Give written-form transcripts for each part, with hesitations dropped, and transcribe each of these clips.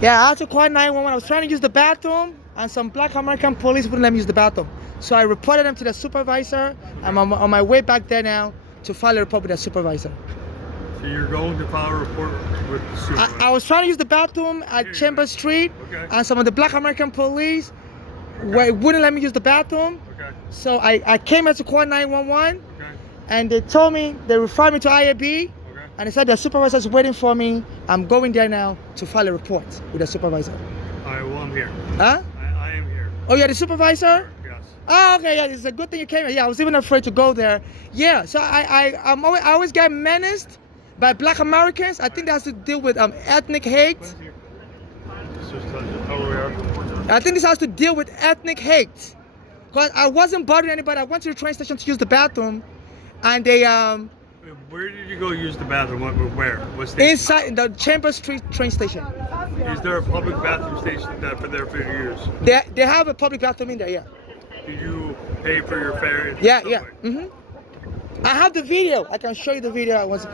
Yeah, I had to call 911. I was trying to use the bathroom, and some black American police wouldn't let me use the bathroom. So I reported them to the supervisor. I'm on my way back there now to file a report with the supervisor. So you're going to file a report with the supervisor? I was trying to use the bathroom at Chambers Street, and some of the black American police wouldn't let me use the bathroom. Okay. So I came here to call 911, Okay. and they told me, they referred me to IAB, Okay. and they said the supervisor is waiting for me. I'm going there now to file a report with the supervisor. All right. Well, I'm here. Huh? I am here. Oh, you're the supervisor? Yes. Oh, okay, yeah, it's a good thing you came here. Yeah, I was even afraid to go there. Yeah, so I always get menaced by black Americans. I think that has to deal with ethnic hate. This just tells you how we are. I think this has to deal with ethnic hate. Because I wasn't bothering anybody. I went to the train station to use the bathroom, and they Where did you go use the bathroom? Where? What station? inside the Chambers Street train station. Is there a public bathroom station that been there for years? They have a public bathroom in there. Yeah. Did you pay for your fare? Yeah. I have the video. I can show you the video. I was,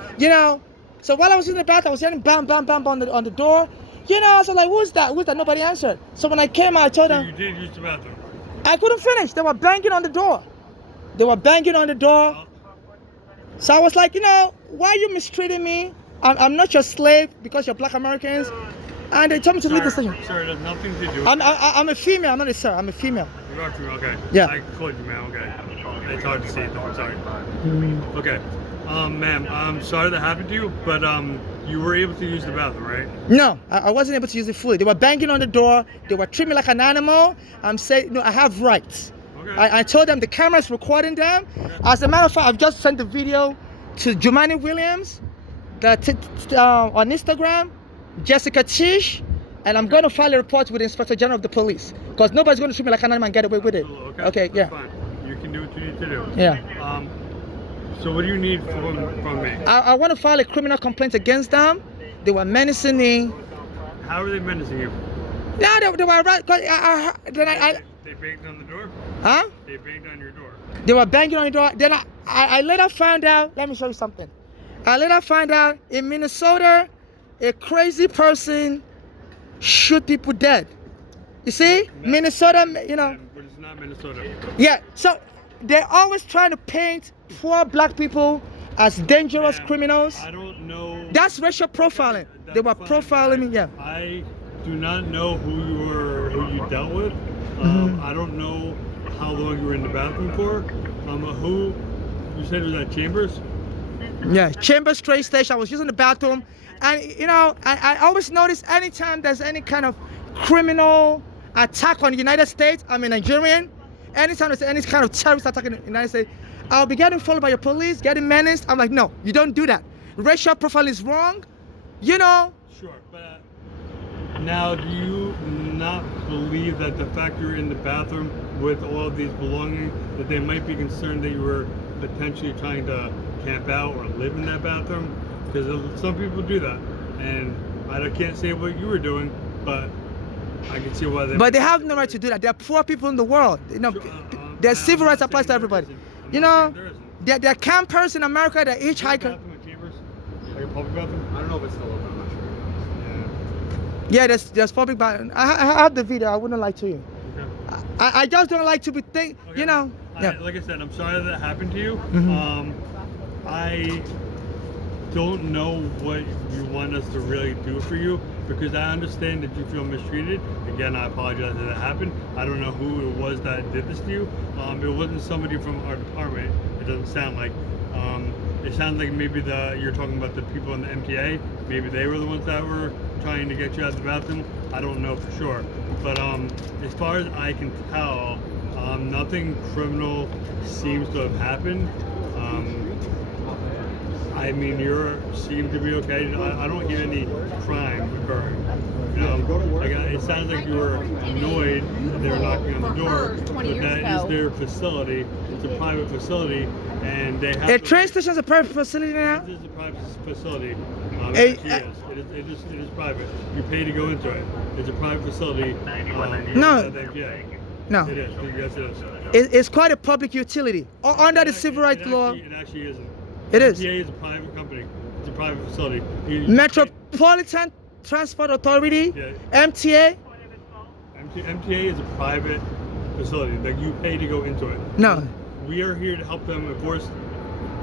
so while I was in the bathroom, I was hearing bam, bam, bam on the door. I was like, who's that? Who's that? Nobody answered. So when I came out, I told them. You did use the bathroom? I couldn't finish. They were banging on the door. So I was like, why are you mistreating me? I'm not your slave because you're black Americans. And they told me to leave the station. Sir, it has nothing to do with I'm a female. I'm not a sir. I'm a female. You are female, okay. Yeah. I called you, man, okay. It's hard to see it, though. I'm sorry. Okay. Ma'am, I'm sorry that happened to you, but you were able to use the bathroom, right? No, I wasn't able to use it fully. They were banging on the door. They were treating me like an animal. I'm saying, no, I have rights. Okay. I told them the camera's recording them. As a matter of fact, I've just sent the video to Jumani Williams on Instagram, Jessica Tish, and I'm going to file a report with the Inspector General of the Police because nobody's going to treat me like an animal and get away with it. Okay, yeah. Fine. You can do what you need to do. Yeah. So what do you need from me? I want to file a criminal complaint against them. They were menacing me. How are they menacing you? No, they were right. They banged on the door? Huh? They banged on your door. They were banging on the door. Then I later found out, let me show you something. I later found out in Minnesota, a crazy person shoot people dead. You see? Minnesota, But it's not Minnesota. Yeah, so they're always trying to paint poor black people as dangerous criminals. I don't know. That's racial profiling. They were profiling me, yeah. I do not know who you dealt with. I don't know how long you were in the bathroom for. Who you said was at Chambers? Yeah, Chambers train station. I was using the bathroom, and I always notice anytime there's any kind of criminal attack on the United States. I'm a Nigerian. Anytime there's any kind of terrorist attack in the United States, I'll be getting followed by your police, getting menaced. I'm like, no, you don't do that. Racial profile is wrong. Sure, but now do you not believe that the fact you're in the bathroom with all of these belongings, that they might be concerned that you were potentially trying to camp out or live in that bathroom? Because some people do that, and I can't say what you were doing, but I can see why they. But they have no right to do that. They're poor people in the world. Their civil rights applies to everybody. There are campers in America. They're hitchhikers. Like a public bathroom? I don't know if it's still open. I'm not sure. Yeah, there's public bathroom. I have the video. I wouldn't lie to you. Okay. I just don't like to be Okay. Yeah. Like I said, I'm sorry that happened to you. Mm-hmm. I don't know what you want us to really do for you, because I understand that you feel mistreated. Again, I apologize that it happened. I don't know who it was that did this to you. It wasn't somebody from our department. It doesn't sound like. It sounds like maybe you're talking about the people in the MTA. Maybe they were the ones that were trying to get you out of the bathroom. I don't know for sure. But as far as I can tell, nothing criminal seems to have happened. I mean, you seem to be okay. I don't hear any crime occurring. It sounds like you were annoyed that they were knocking on the door, but that is their facility. It's a private facility, and they have. A train station is a private facility now. It is a private facility. It is private. You pay to go into it. It's a private facility. No. No. It is. Yes, it is. It's quite a public utility under the civil rights law. It actually isn't. It is. MTA is a private company. It's a private facility. Metropolitan Transport Authority, Yeah. MTA. MTA is a private facility. Like you pay to go into it. No, We are here to help them enforce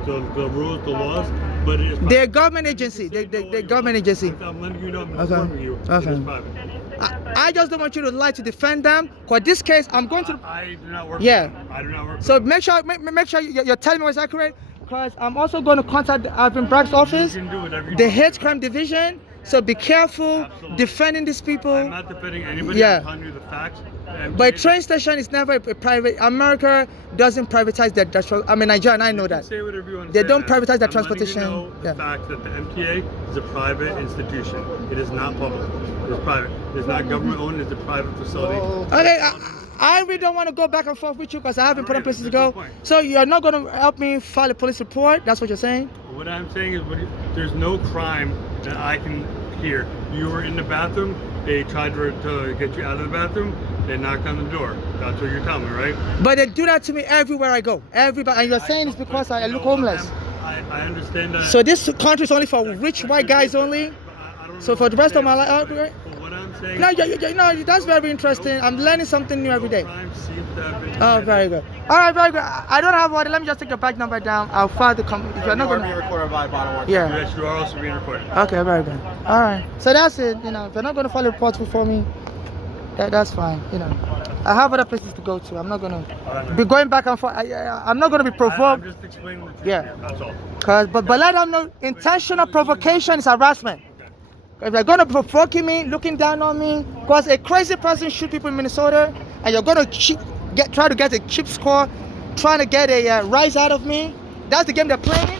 the rules, the laws, but it is private. they're a government agency. They're government agency. I'm letting you know, I'm Okay. informing you. It Okay. is private. I just don't want you to lie to defend them. For this case, I'm going to. I do not work. Yeah. For them. I do not work. For So them. make sure you're telling me what's accurate, because I'm also going to contact the Alvin Bragg's office, You can do whatever you the want. hate crime division. So be careful Absolutely. defending these people. I'm not defending anybody. Yeah. I'm telling you the facts. And But a train station is never a private. America doesn't privatize their. I mean, Nigeria, and I know you can that. say whatever you want to They say don't now. privatize their I'm transportation. letting you know the Yeah. fact that the MTA is a private institution. It is not public. It is private. It's not government owned. It's a private facility. Okay, I really don't want to go back and forth with you because I have important places to There's go. no point. So you're not going to help me file a police report? That's what you're saying? What I'm saying is, there's no crime that I can hear. You were in the bathroom. They tried to get you out of the bathroom. They knocked on the door. That's what you're telling me, right? But they do that to me everywhere I go. Everybody, and you're saying it's because I look homeless. I understand that. So this country is only for rich white guys only? I don't So know for the rest of my life, but what I'm saying. no, no, that's very interesting. I'm learning something new every day. Crime seems to have been Oh, very good. All right, very good. I don't have water. Let me just take your bag number down. I'll file the if you're not You are being gonna. recorded by bottom one. Yeah. Yes, you are also being recorded. Okay, very good. All right. So that's it. If you're not gonna file a report for me, that's fine. I have other places to go to. I'm not gonna be going back and forth. I'm not gonna be I'm provoked. just explaining the truth. Yeah. here, That's all. But let them know intentional provocation is harassment. If you're gonna provoke me, looking down on me, because a crazy person shoot people in Minnesota, and you're gonna try to get a cheap score, trying to get a rise out of me. That's the game they're playing.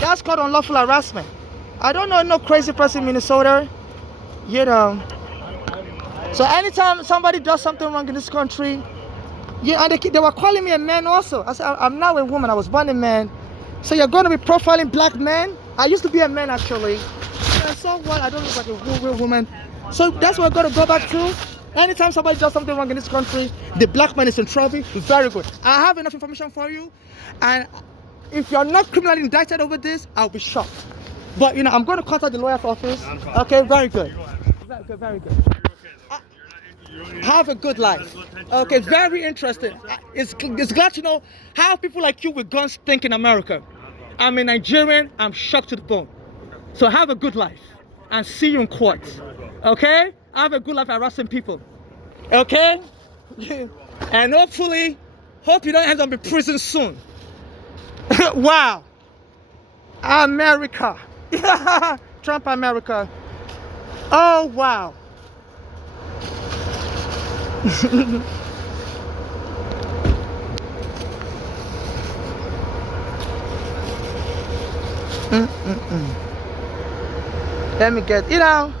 That's called unlawful harassment. I don't know no crazy person in Minnesota. So anytime somebody does something wrong in this country, and they were calling me a man also. I said, I'm now a woman. I was born a man. So you're going to be profiling black men? I used to be a man actually. And so what? I don't look like a real woman. So that's what we're going to go back to. Anytime somebody does something wrong in this country, the black man is in trouble. Very good. I have enough information for you. And if you're not criminally indicted over this, I'll be shocked. But I'm going to contact the lawyer's office. Okay, very good. Very good, very good. Have a good life. Okay, very interesting. It's glad to know how people like you with guns think in America. I'm a Nigerian. I'm shocked to the bone. So have a good life and see you in court. Okay? Have a good life harassing people. Okay? And hope you don't end up in prison soon. Wow. America. Trump America. Oh, wow. Let me get, and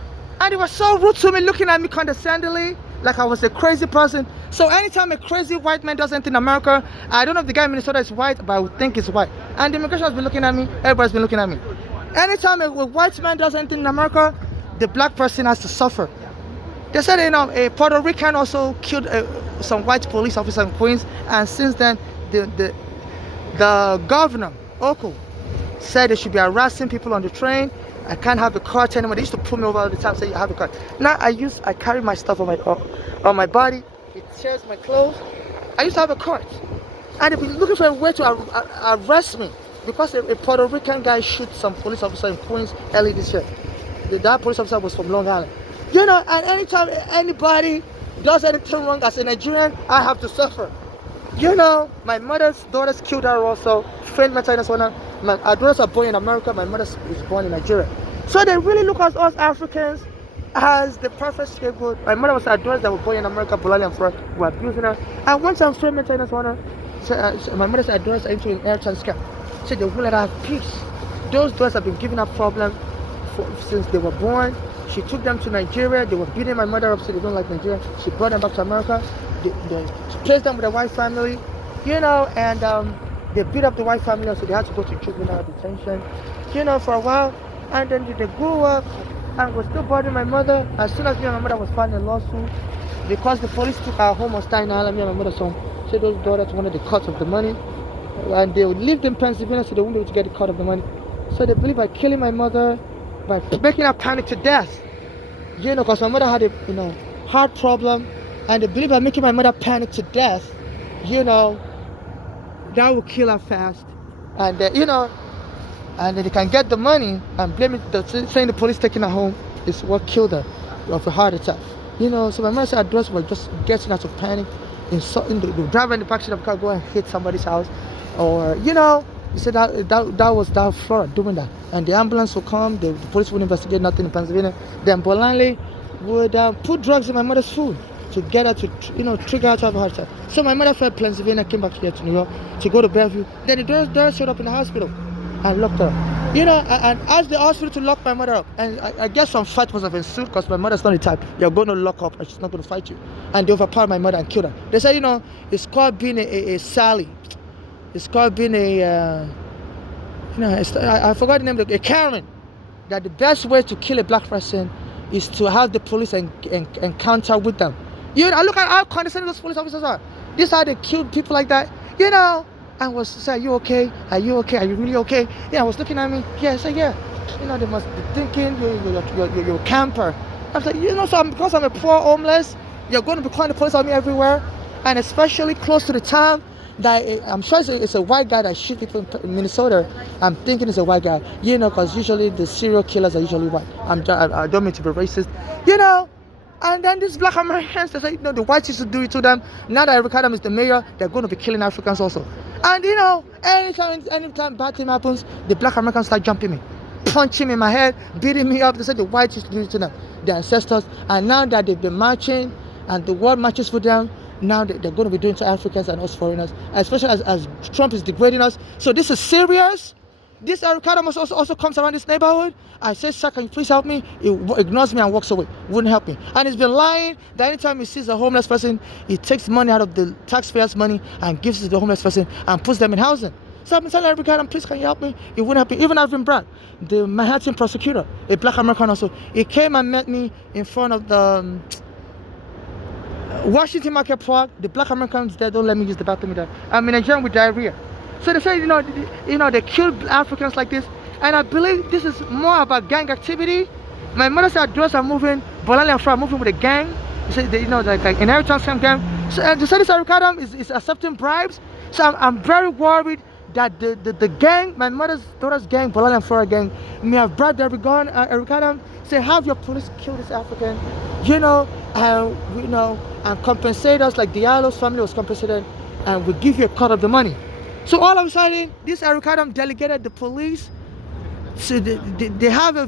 they were so rude to me, looking at me condescendingly, like I was a crazy person. So anytime a crazy white man does anything in America, I don't know if the guy in Minnesota is white, but I would think he's white. And the immigration has been looking at me, everybody's been looking at me. Anytime a white man does anything in America, the black person has to suffer. They said, a Puerto Rican also killed some white police officer in Queens, and since then, the governor, Oko, said they should be harassing people on the train. I can't have a cart anymore. They used to pull me over all the time, say you have a cart. Now I carry my stuff on my body. It tears my clothes. I used to have a cart, and they've been looking for a way to arrest me because a Puerto Rican guy shot some police officer in Queens early this year. That police officer was from Long Island. And anytime anybody does anything wrong as a Nigerian, I have to suffer. My mother's daughters killed her also. Friend mental illness one. Our daughters are born in America. My mother is born in Nigeria. So they really look at us Africans as the perfect scapegoat. My mother was our daughters that were born in America, Bolali and Frost, were abusing her. And one time, friend mental illness one. My mother said our daughters are into an air transfer. So they won't let her have peace. Those daughters have been giving her problems since they were born. She took them to Nigeria. They were beating my mother up, so they don't like Nigeria. She brought them back to America. They placed them with a white family, and they beat up the white family, so they had to go to juvenile detention, for a while. And then they grew up and was still bothering my mother. As soon as me and my mother was filing a lawsuit, because the police took our home on Staten Island, me and my mother's home, so those daughters wanted the cut of the money. And they lived in Pennsylvania, so they wouldn't be able to get the cut of the money. So they believe by killing my mother, by making her panic to death, because my mother had a, heart problem, and they believe by making my mother panic to death, you know, that will kill her fast. And, and then they can get the money and blame it, saying the police taking her home is what killed her of a heart attack. So my mother said her drugs were just getting out of panic, the driver in the backseat of the car go and hit somebody's house, or, he said that was that Florida doing that. And the ambulance would come, the police would investigate nothing in Pennsylvania. Then Bolanley would put drugs in my mother's food to get her to, trigger her to have a heart attack. So my mother fled Pennsylvania, came back here to New York to go to Bellevue. Then the doctor showed up in the hospital and locked her up. And asked the hospital to lock my mother up. And I guess some fight must have ensued because my mother's not the type you're going to lock up and she's not going to fight you. And they overpowered my mother and killed her. They said, it's called being a Sally. It's called being a, I forgot the name, a Karen. That the best way to kill a black person is to have the police encounter with them. Look at how condescending those police officers are. This is how they kill people like that. I was saying, are you okay? Are you okay? Are you really okay? I was looking at me. Yeah, I said, yeah. They must be thinking you're a camper. I was like, so because I'm a poor homeless, you're going to be calling the police on me everywhere, and especially close to the town. That I'm sure it's a white guy that shoots people in Minnesota. I'm thinking it's a white guy, because usually the serial killers are usually white. I don't mean to be racist, And then these black Americans, they say, the whites used to do it to them. Now that Eric Adams is the mayor, they're going to be killing Africans also. And anytime bad thing happens, the black Americans start jumping me, punching me in my head, beating me up. They said the whites used to do it to them, their ancestors. And now that they've been marching and the world marches for them, now they're going to be doing to Africans and us foreigners, especially as Trump is degrading us. So this is serious. This Eric Adams also comes around this neighborhood. I say, sir, can you please help me? He ignores me and walks away. Wouldn't help me. And he's been lying that anytime he sees a homeless person, he takes money out of the taxpayers' money and gives it to the homeless person and puts them in housing. So I've been telling Eric Adams, please, can you help me? He wouldn't help me. Even Alvin Bragg, the Manhattan prosecutor, a black American also, he came and met me in front of the Washington Market Park. The black Americans there don't let me use the bathroom there. I'm in Nigerian with diarrhea. So they say, they kill Africans like this. And I believe this is more about gang activity. My mother said drugs are moving, Bolanley and Fra are moving with a gang. They say, like inheritance gang. So they say this Eric Adams is accepting bribes. So I'm very worried that the gang, my mother's daughter's gang, Bolanley and Fra gang, may have bribed Eric Adams. Say, have your police kill this African, and compensate us like Diallo's family was compensated, and we'll give you a cut of the money. So all of a sudden, this Eric Adams delegated the police. So they have a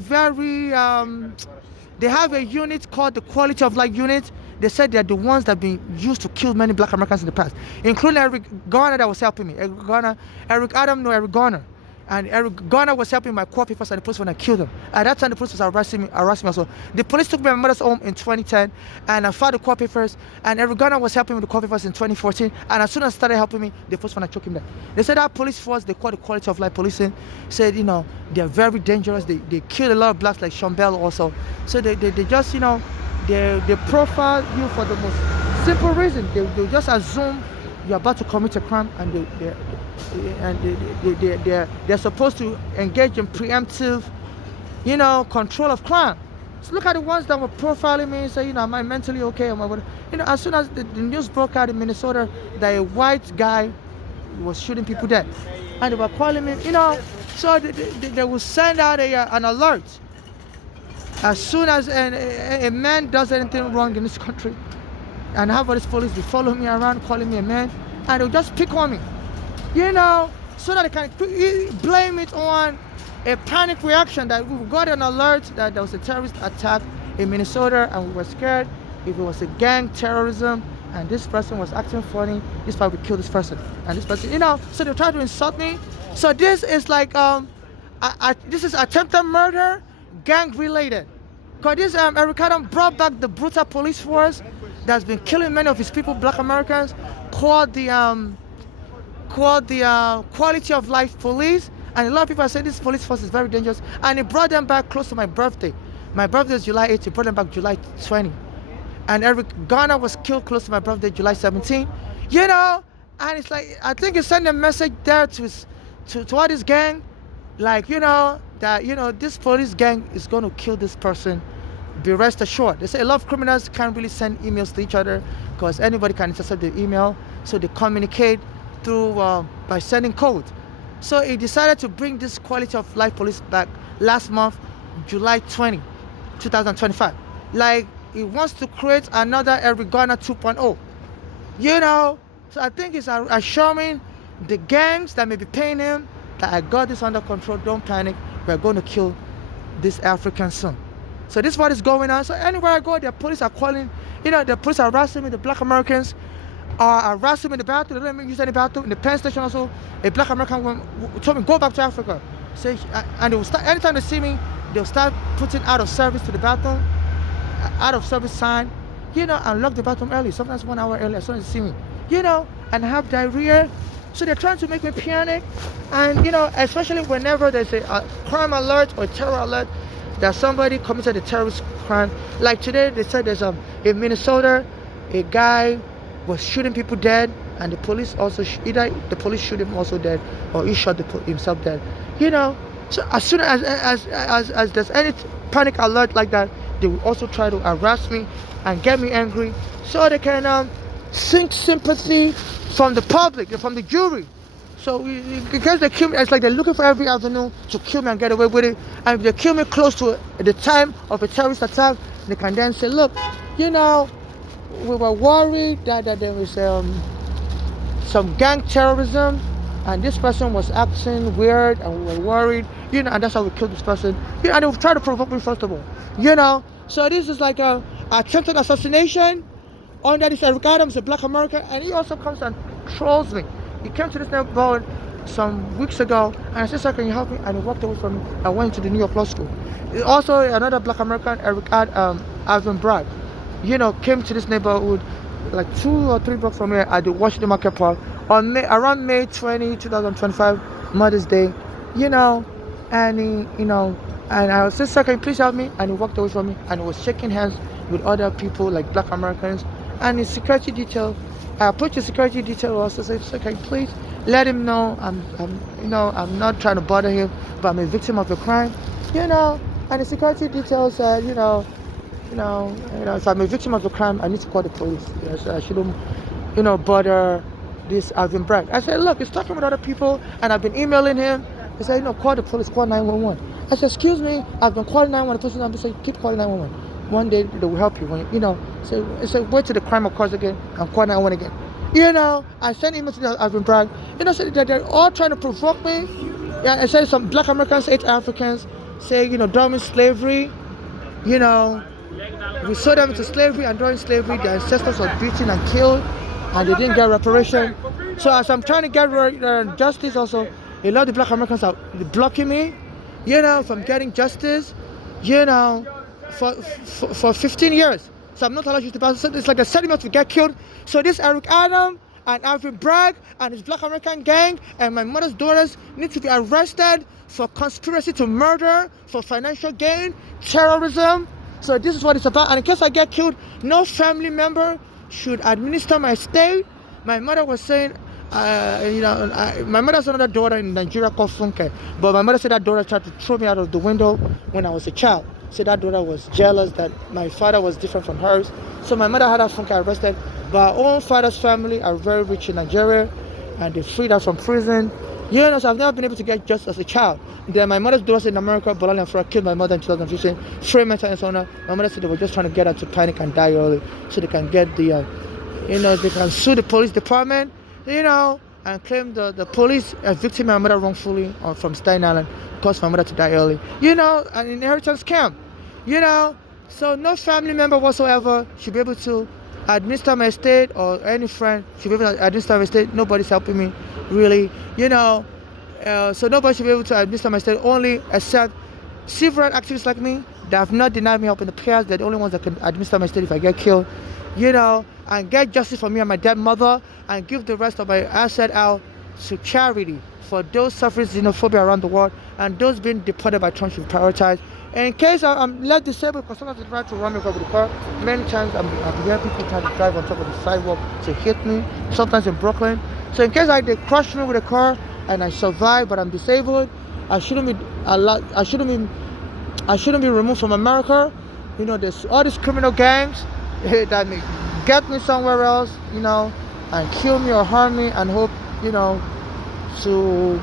they have a unit called the Quality of Life Unit. They said they're the ones that have been used to kill many black Americans in the past, including Eric Garner that was helping me. Eric Adams, no, Eric Garner. And Eric Garner was helping my court papers, and the police when I killed him. At that time, the police was harassing me also. The police took me to my mother's home in 2010, and I filed the court papers. And Eric Garner was helping me with the court papers in 2014. And as soon as I started helping me, the police when I took him there. They said that police force, they call the Quality of Life Policing, said, they're very dangerous. They kill a lot of blacks like Sean Bell also. So they just, they profile you for the most simple reason. They just assume you're about to commit a crime, and they're supposed to engage in preemptive, control of crime. So look at the ones that were profiling me and say, am I mentally okay? As soon as the news broke out in Minnesota that a white guy was shooting people dead, and they were calling me, so they will send out an alert. As soon as a man does anything wrong in this country, and have all these police be following me around, calling me a man, and they'll just pick on me. So that they can blame it on a panic reaction that we got an alert that there was a terrorist attack in Minnesota and we were scared if it was a gang terrorism and this person was acting funny, this probably would kill this person. And this person, so they try to insult me. So this is like, this is attempted murder, gang related. Because this Eric Adams brought back the brutal police force that's been killing many of his people, black Americans, called the Quality of Life Police, and a lot of people are saying this police force is very dangerous, and he brought them back close to my birthday. My birthday is July 8th, he brought them back July 20. And Eric Garner was killed close to my birthday, July 17. And it's like, I think he sent a message there to all this gang, like, that, this police gang is going to kill this person be rest assured. They say a lot of criminals can't really send emails to each other because anybody can intercept the email. So they communicate through by sending code. So he decided to bring this quality of life police back last month, July 20, 2025. Like he wants to create another Eric Garner 2.0. You know, so I think it's assuring the gangs that may be paying him that I got this under control, don't panic, we're going to kill this African soon. So this is what is going on. So anywhere I go, the police are calling, the police are harassing me, the black Americans are harassing me in the bathroom, they don't let me use any bathroom. In the Penn Station also, a black American woman told me, go back to Africa. Say, and they will start, anytime they see me, they'll start putting out of service to the bathroom, out of service sign, and lock the bathroom early, sometimes 1 hour early as soon as they see me, and have diarrhea. So they're trying to make me panic. And, especially whenever there's a crime alert or terror alert that somebody committed a terrorist crime. Like today, they said there's in Minnesota, a guy was shooting people dead, and the police also, either the police shoot him also dead, or he shot himself dead. So as soon as there's any panic alert like that, they will also try to harass me and get me angry, so they can seek sympathy from the public, from the jury. So because they kill me, it's like they're looking for every avenue to kill me and get away with it. And if they kill me close to the time of a terrorist attack, they can then say, look, we were worried that there was some gang terrorism, and this person was acting weird, and we were worried, and that's how we killed this person. And they will try to provoke me first of all, So this is like a attempted assassination under this Eric Adams, a black American, and he also comes and trolls me. He came to this neighborhood some weeks ago, and I said, sir, can you help me? And he walked away from me. I went to the New York Law School. Also, another black American, Ivan Bragg, came to this neighborhood like 2 or 3 blocks from here at the Washington Market Park around May 20, 2025, Mother's Day, and he, and I said, sir, can you please help me? And he walked away from me, and he was shaking hands with other people like black Americans, and his security detail. I approached the security detail also, said, sir, can you please let him know I'm not trying to bother him, but I'm a victim of a crime, and the security detail said, if I'm a victim of a crime, I need to call the police. So I shouldn't, bother this Ivan Bragg. I said, look, he's talking with other people, and I've been emailing him. He said, call the police, call 911. I said, excuse me, I've been calling 911. The person I'm saying, keep calling 911. One day they will help you. So wait till the crime occurs again and call 911 again. I sent emails to Ivan Bragg. So they're all trying to provoke me. Yeah, I said some black Americans, 8 Africans, say, during slavery, we sold them into slavery, and during slavery, their ancestors were beaten and killed, and they didn't get reparation. So as I'm trying to get justice also, a lot of the black Americans are blocking me, from getting justice, for 15 years. So I'm not allowed to use the bathroom. So it's like they're setting me up to get killed. So this Eric Adams and Ivan Bragg and his black American gang and my mother's daughters need to be arrested for conspiracy to murder, for financial gain, terrorism. So this is what it's about. And in case I get killed, no family member should administer my estate. My mother was saying, my mother has another daughter in Nigeria called Funke, but my mother said that daughter tried to throw me out of the window when I was a child. So that daughter was jealous that my father was different from hers. So my mother had her Funke arrested, but our own father's family are very rich in Nigeria, and they freed us from prison. So I've never been able to get justice as a child. Then my mother's daughters in America, Bolani and Fra, killed my mother in 2015, free mental and so on. My mother said they were just trying to get her to panic and die early, so they can get the, they can sue the police department, and claim the police evicted my mother wrongfully from Staten Island, caused my mother to die early. An inheritance scam. So no family member whatsoever should be able to administer my estate, or any friend should be able to administer my estate. Nobody's helping me, really. So nobody should be able to administer my estate, only except civil rights activists like me that have not denied me help in the past. They're the only ones that can administer my estate if I get killed. And get justice for me and my dead mother, and give the rest of my asset out to charity for those suffering xenophobia around the world, and those being deported by Trump should be prioritized. And in case I'm left disabled, because sometimes they try to run me over with the car, many times I'm hearing people try to drive on top of the sidewalk to hit me, sometimes in Brooklyn. So in case they crush me with a car and I survive but I'm disabled, I shouldn't be removed from America. there's all these criminal gangs that may get me somewhere else, and kill me or harm me, and hope, to,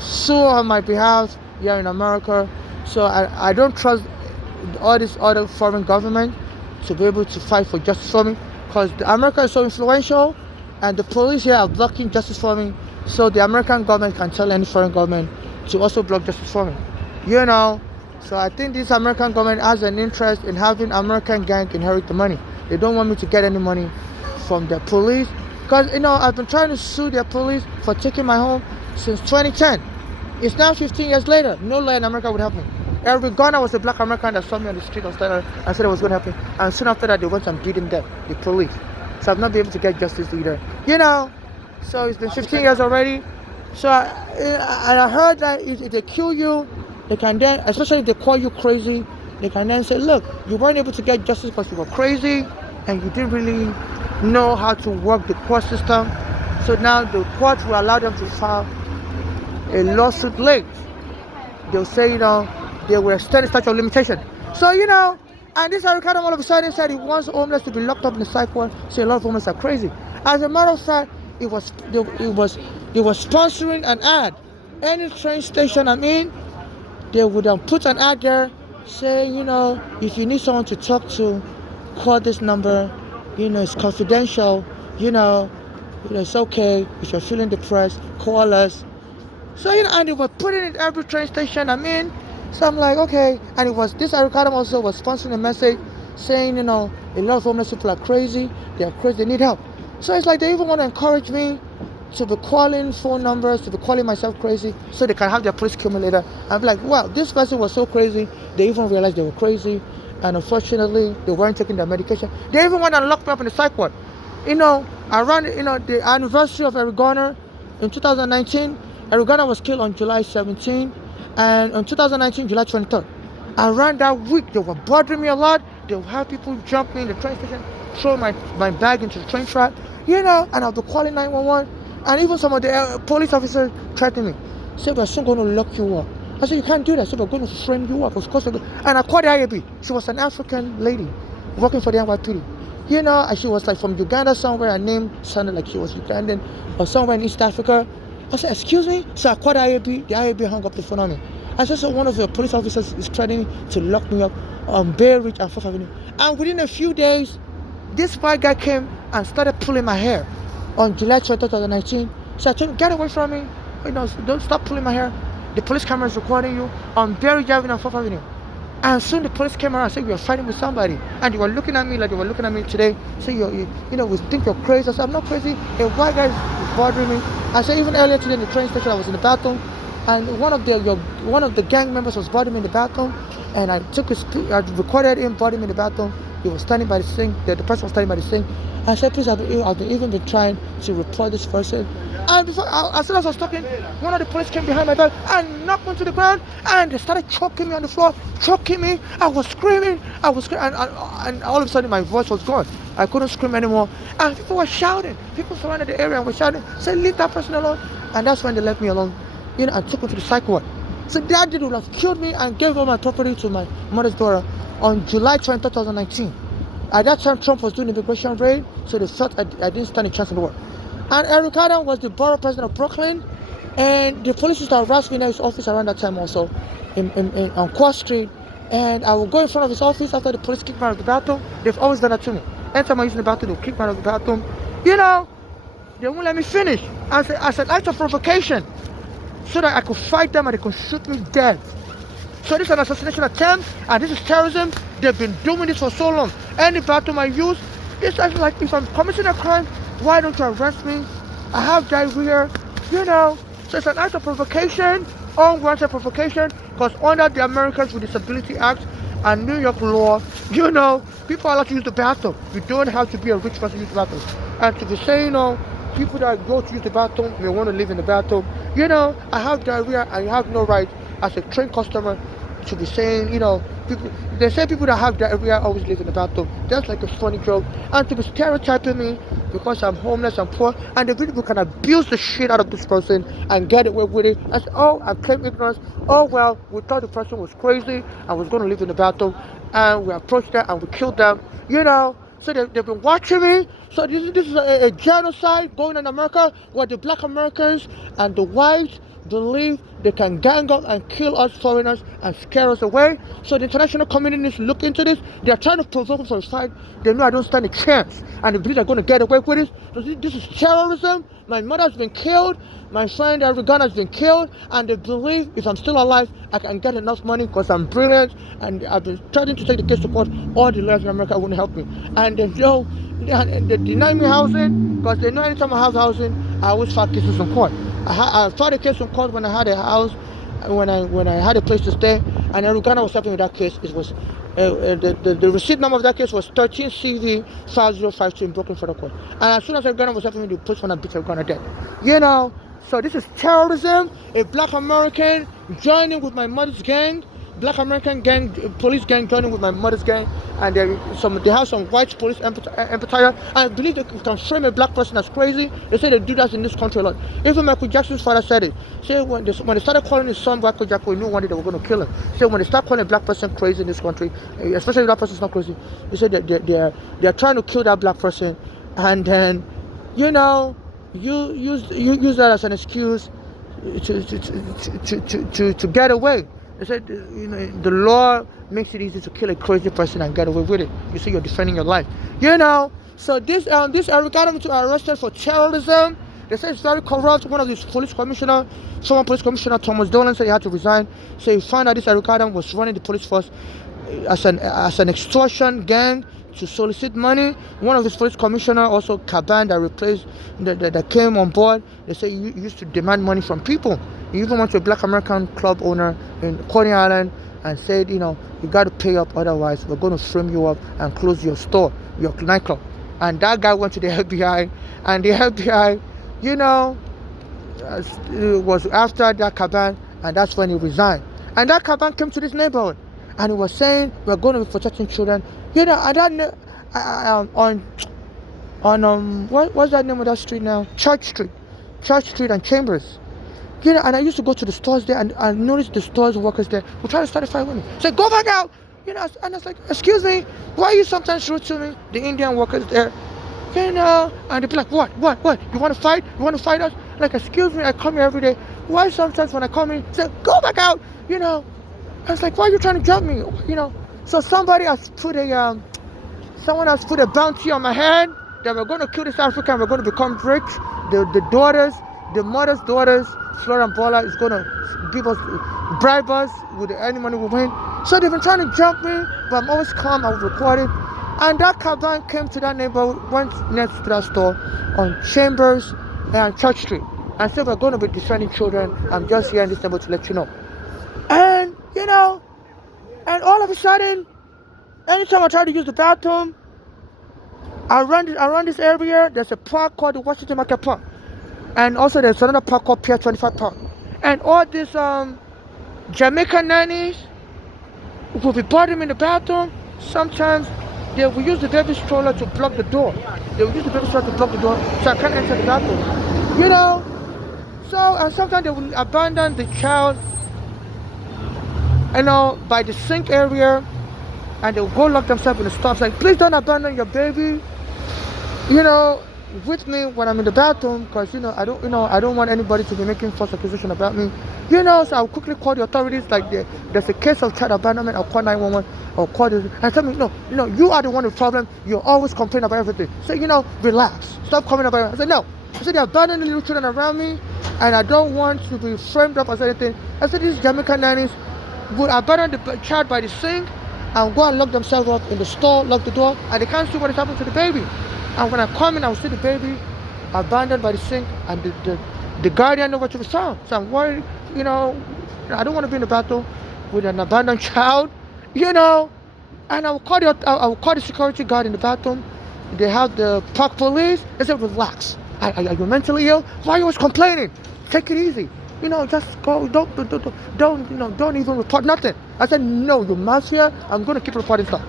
sue on my behalf here in America. So I don't trust all these other foreign government to be able to fight for justice for me, because America is so influential, and the police here are blocking justice for me. So the American government can tell any foreign government to also block justice for me. So I think this American government has an interest in having American gang inherit the money. They don't want me to get any money from the police, because I've been trying to sue their police for taking my home since 2010. It's now 15 years later. No law in America would help me. Every gunner was a black American that saw me on the street and said it was going to happen. And soon after that, they went and beat him dead, the police. So I've not been able to get justice either. So it's been 15 years already. So I heard that if they kill you, they can then, especially if they call you crazy, they can then say, look, you weren't able to get justice because you were crazy and you didn't really know how to work the court system. So now the court will allow them to file a lawsuit late. They'll say, they will extend the statute of limitation. So, and this Eric Adams all of a sudden said he wants homeless to be locked up in the psych ward. So a lot of homeless are crazy. As a matter of fact, it was sponsoring an ad. Any train station they would put an ad there saying, if you need someone to talk to, call this number. It's confidential. It's okay. If you're feeling depressed, call us. So, and they were putting it in every train station. So I'm like, okay. And this Eric Adams also was sponsoring a message saying, a lot of homeless people are crazy. They are crazy. They need help. So it's like they even want to encourage me to be calling phone numbers, to be calling myself crazy, so they can have their police kill me later. I'm like, wow, this person was so crazy, they even realized they were crazy, and unfortunately, they weren't taking their medication. They even went and locked me up in the psych ward. Around, the anniversary of Eric Garner in 2019, Eric Garner was killed on July 17, and on 2019, July 23rd. Around that week, they were bothering me a lot. They would have people jump me in the train station, throw my bag into the train track, and I'll be calling 911. And even some of the police officers threatened me. Said, we're soon going to lock you up. I said, you can't do that. Said, we're going to frame you up. Of course, and I called the IAB. She was an African lady working for the NYPD. And she was like from Uganda somewhere. Her name sounded like she was Ugandan or somewhere in East Africa. I said, excuse me? So I called the IAB. The IAB hung up the phone on me. I said, so one of the police officers is threatening to lock me up on Bay Ridge and 4th Avenue. And within a few days, this white guy came and started pulling my hair. On July 20, 2019, so I told him, get away from me. Don't stop pulling my hair. The police camera is recording you on Berry Avenue and 4th Avenue. And soon the police came around and said, you're fighting with somebody. And they were looking at me like they were looking at me today. Say, we think you're crazy. I said, I'm not crazy. A white guy is bothering me. I said, even earlier today in the train station, I was in the bathroom. And one of the gang members was bothering me in the bathroom. And I recorded him bothering me in the bathroom. He was standing by the sink. The person was standing by the sink. I said, please, I've even been trying to report this person. And as soon as I was talking, one of the police came behind my back and knocked me to the ground, and they started choking me on the floor, choking me. I was screaming, and all of a sudden my voice was gone. I couldn't scream anymore. And people were shouting. People surrounded the area and were shouting, say, leave that person alone. And that's when they left me alone, and took me to the psych ward. So that dude would have killed me and gave all my property to my mother's daughter on July 20, 2019. At that time, Trump was doing immigration raid, so they thought I didn't stand a chance in the world. And Eric Adams was the borough president of Brooklyn, and the police used to harass me in his office around that time also, on Court Street. And I would go in front of his office after the police kicked me out of the bathroom. They've always done that to me. Anytime I use the bathroom, they'll kick me out of the bathroom. They won't let me finish. As an act of provocation, so that I could fight them and they could shoot me dead. So this is an assassination attempt, and this is terrorism. They've been doing this for so long. Any bathroom I use, it's actually like, if I'm committing a crime, why don't you arrest me? I have diarrhea, So it's an act of provocation, unwanted provocation, because under the Americans with Disability Act and New York law, people are allowed to use the bathroom. You don't have to be a rich person to use the bathroom. And to be saying, people that go to use the bathroom may want to live in the bathroom. I have diarrhea, and you have no right as a trained customer to be saying, they say people that have diarrhea always live in the bathroom. That's like a funny joke. And to be stereotyping me because I'm homeless and poor, and the people can abuse the shit out of this person and get away with it. I said, I claim ignorance. Oh, well, we thought the person was crazy and was going to live in the bathroom. and we approached them and we killed them. You know, so they've been watching me. So this is a genocide going on in America where the black Americans and the whites believe they can gang up and kill us foreigners and scare us away. So the international community needs to look into this. They are trying to provoke us for a fight. They know I don't stand a chance, and they believe they're going to get away with it. So this is terrorism. My mother has been killed. My friend Ghana has been killed, and they believe if I'm still alive, I can get enough money because I'm brilliant, and I've been trying to take the case to court. All the lawyers in America wouldn't help me, and they deny me housing because they know anytime I have housing, I always file cases in court. I filed a case in court when I had a house, when I had a place to stay, and Ghana was helping with that case. It was the receipt number of that case was 13 CV 5052 in Brooklyn Federal Court. And as soon as Ghana was helping me, the police want to beat Ghana dead. You know, so this is terrorism. A black American joining with my mother's gang. Black American gang, police gang joining with my mother's gang, and they have some white police empathizer. I believe they can frame a black person as crazy. They say they do that in this country a lot. Even Michael Jackson's father said it. Say when they started calling his son Michael Jackson, we knew one day they were going to kill him. Say when they start calling a black person crazy in this country, especially if that person's not crazy, they say that they're trying to kill that black person, and then you know you use that as an excuse to get away. They said, the law makes it easy to kill a crazy person and get away with it. You see, you're defending your life. You know, so this Eric Adams was arrested for terrorism. They said it's very corrupt. One of these former police commissioner, Thomas Dolan, said he had to resign. So he found out this Eric Adams was running the police force as an extortion gang to solicit money. One of his police commissioner, also Caban, that replaced that came on board. They say he used to demand money from people. He even went to a black American club owner in Coney Island and said, you got to pay up, otherwise we're going to frame you up and close your store, your nightclub. And that guy went to the FBI, and the FBI, it was after that Caban, and that's when he resigned. And that Caban came to this neighborhood, and he was saying we're going to be protecting children. And that what's that name of that street now? Church Street and Chambers. And I used to go to the stores there, and I noticed the stores workers there would try to start a fight with me. Say, go back out! And I was like, excuse me, why are you sometimes rude to me? The Indian workers there. And they'd be like, what? You want to fight? You want to fight us? Like, excuse me, I come here every day. Why sometimes when I come in, say, go back out? I was like, why are you trying to jump me? So someone has put a bounty on my head that we're going to kill this African, we're going to become rich. The mother's daughters, Flora and Bola, is going to bribe us with any money we win. So they've been trying to jump me, but I'm always calm, I was recording. And that Caban came to that neighborhood, went next to that store on Chambers and Church Street, and said, we're going to be defending children. I'm just here in this neighborhood to let you know. And, and all of a sudden, anytime I try to use the bathroom, around this area, there's a park called the Washington Market Park. And also there's another park called Pier 25 Park. And all these Jamaican nannies will be bothering me in the bathroom. Sometimes they will use the baby stroller to block the door. So I can't enter the bathroom. So, and sometimes they will abandon the child, by the sink area, and they'll go lock themselves in the stall. Like, please don't abandon your baby, with me when I'm in the bathroom, because I don't want anybody to be making false accusation about me. So I'll quickly call the authorities. Like, there's a case of child abandonment. I'll call 911 or call this and tell me, no, you are the one with the problem. You always complain about everything. So relax, stop complaining about it. I said, no. I said, they're abandoning little children around me, and I don't want to be framed up as anything. I said, these Jamaican nannies would abandon the child by the sink and go and lock themselves up in the store, lock the door, and they can't see what is happening to the baby. And when I come in, I will see the baby abandoned by the sink, and the guardian nowhere to be found. So I'm worried, I don't want to be in the battle with an abandoned child, and I will call the security guard in the bathroom. They have the park police. They said, relax. Are you mentally ill? Why are you always complaining? Take it easy. Just go. Don't even report nothing. I said, no, you're mafia. I'm going to keep reporting stuff.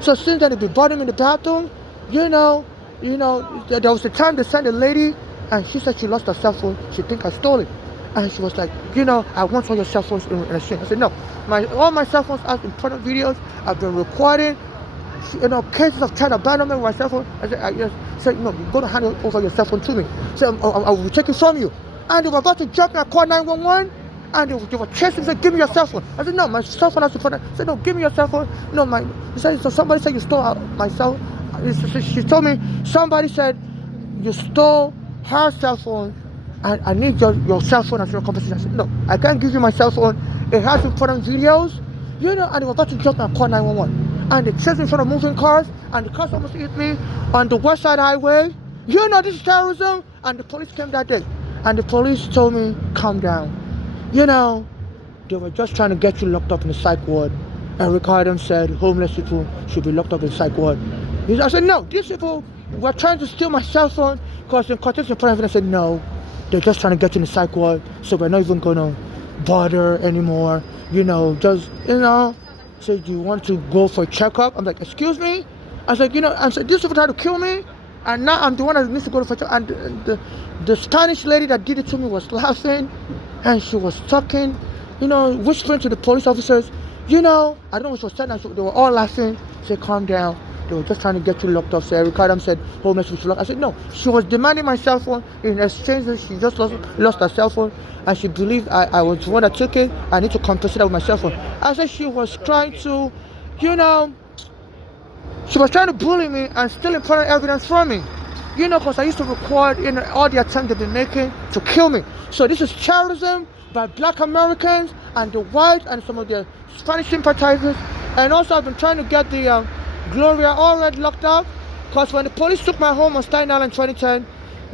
So since then, they've been bothering me in the bathroom, there was a time they sent a lady, and she said she lost her cell phone. She think I stole it. And she was like, I want all your cell phones in a string. I said, no. All my cell phones have important videos. I've been recording, cases of child abandonment with my cell phone. I just said, no, you're going to hand over your cell phone to me. So I will take it from you. And they were about to jump me. I called 911. And they were chasing me. Said, give me your cell phone. I said, no, my cell phone has to phone. I said, no, give me your cell phone. No, so somebody said you stole my cell. She told me somebody said you stole her cell phone, and I need your cell phone as your compensation. I said, no, I can't give you my cell phone. It has important videos, and they were about to jump me and call 911. And they chased me in front of moving cars, and the cars almost hit me on the West Side Highway. This is terrorism. And the police came that day, and the police told me, calm down. They were just trying to get you locked up in the psych ward. And Rick Adams said homeless people should be locked up in the psych ward. I said, no, these people were trying to steal my cell phone because in context and I said, no, they're just trying to get you in the psych ward, so we're not even going to bother anymore. So you want to go for a checkup? I'm like, excuse me? I was like, these people tried to kill me, and now I'm the one that needs to go for a checkup. And the Spanish lady that did it to me was laughing, and she was talking, whispering to the police officers. I don't know what she was saying. They were all laughing. She said, calm down. They were just trying to get you locked up. So Eric Adams said, homeless people should lock. I said, no. She was demanding my cell phone. In exchange, she just lost her cell phone. And she believed I was the one that took it. I need to compensate her with my cell phone. I said she was trying to, she was trying to bully me and steal important evidence from me. Because I used to record all the attempts they've been making to kill me. So this is terrorism by Black Americans and the whites and some of their Spanish sympathizers. And also I've been trying to get the Gloria Allred locked up, because when the police took my home on Staten Island in 2010,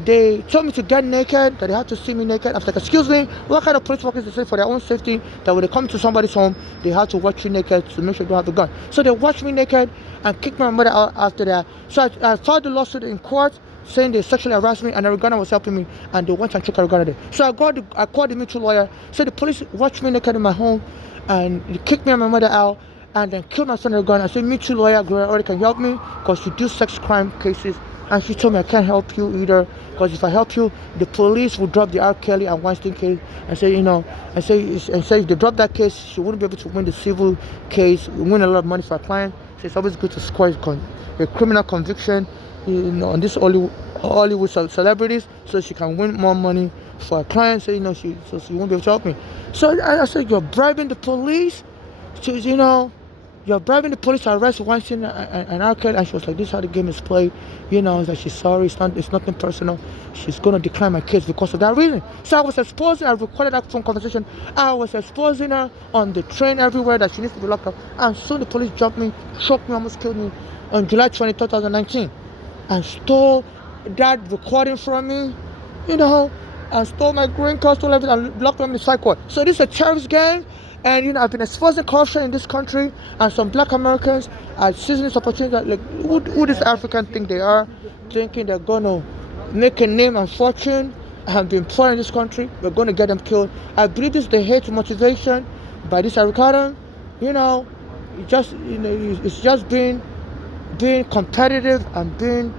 they told me to get naked, that they had to see me naked. I was like, excuse me, what kind of police workers they say for their own safety that when they come to somebody's home, they have to watch you naked to make sure you don't have the gun. So they watched me naked and kicked my mother out after that. So I filed the lawsuit in court saying they sexually harassed me, and Arizona was helping me, and they went and took Arizona there. So I called the mutual lawyer. So the police watched me naked in my home, and they kicked me and my mother out, and then killed my son with a gun. I said, mutual lawyer, Gloria Allred can help me, because she do sex crime cases. And she told me I can't help you either, because if I help you, the police will drop the R. Kelly and Weinstein case. And say, if they drop that case, she wouldn't be able to win the civil case, win a lot of money for her client. So it's always good to score a criminal conviction, on this Hollywood celebrities, so she can win more money for her clients. So she won't be able to help me. So I said, you're bribing the police you're bribing the police to arrest Weinstein and R. Kelly. And she was like, this is how the game is played. That she's sorry, it's nothing personal. She's going to decline my case because of that reason. So I was exposing, I recorded that phone conversation. I was exposing her on the train everywhere that she needs to be locked up. And soon the police jumped me, choked me, almost killed me on July 20, 2019. And stole that recording from me, and stole my green card, stole everything, and locked me in the psych ward. So this is a terrorist gang. And I've been exposing corruption in this country, and some Black Americans are seizing this opportunity. Like, who this African think they are, thinking they're gonna make a name and fortune and be employed in this country. We're gonna get them killed. I believe this is the hate motivation by this Eric Adams. It's just being competitive and being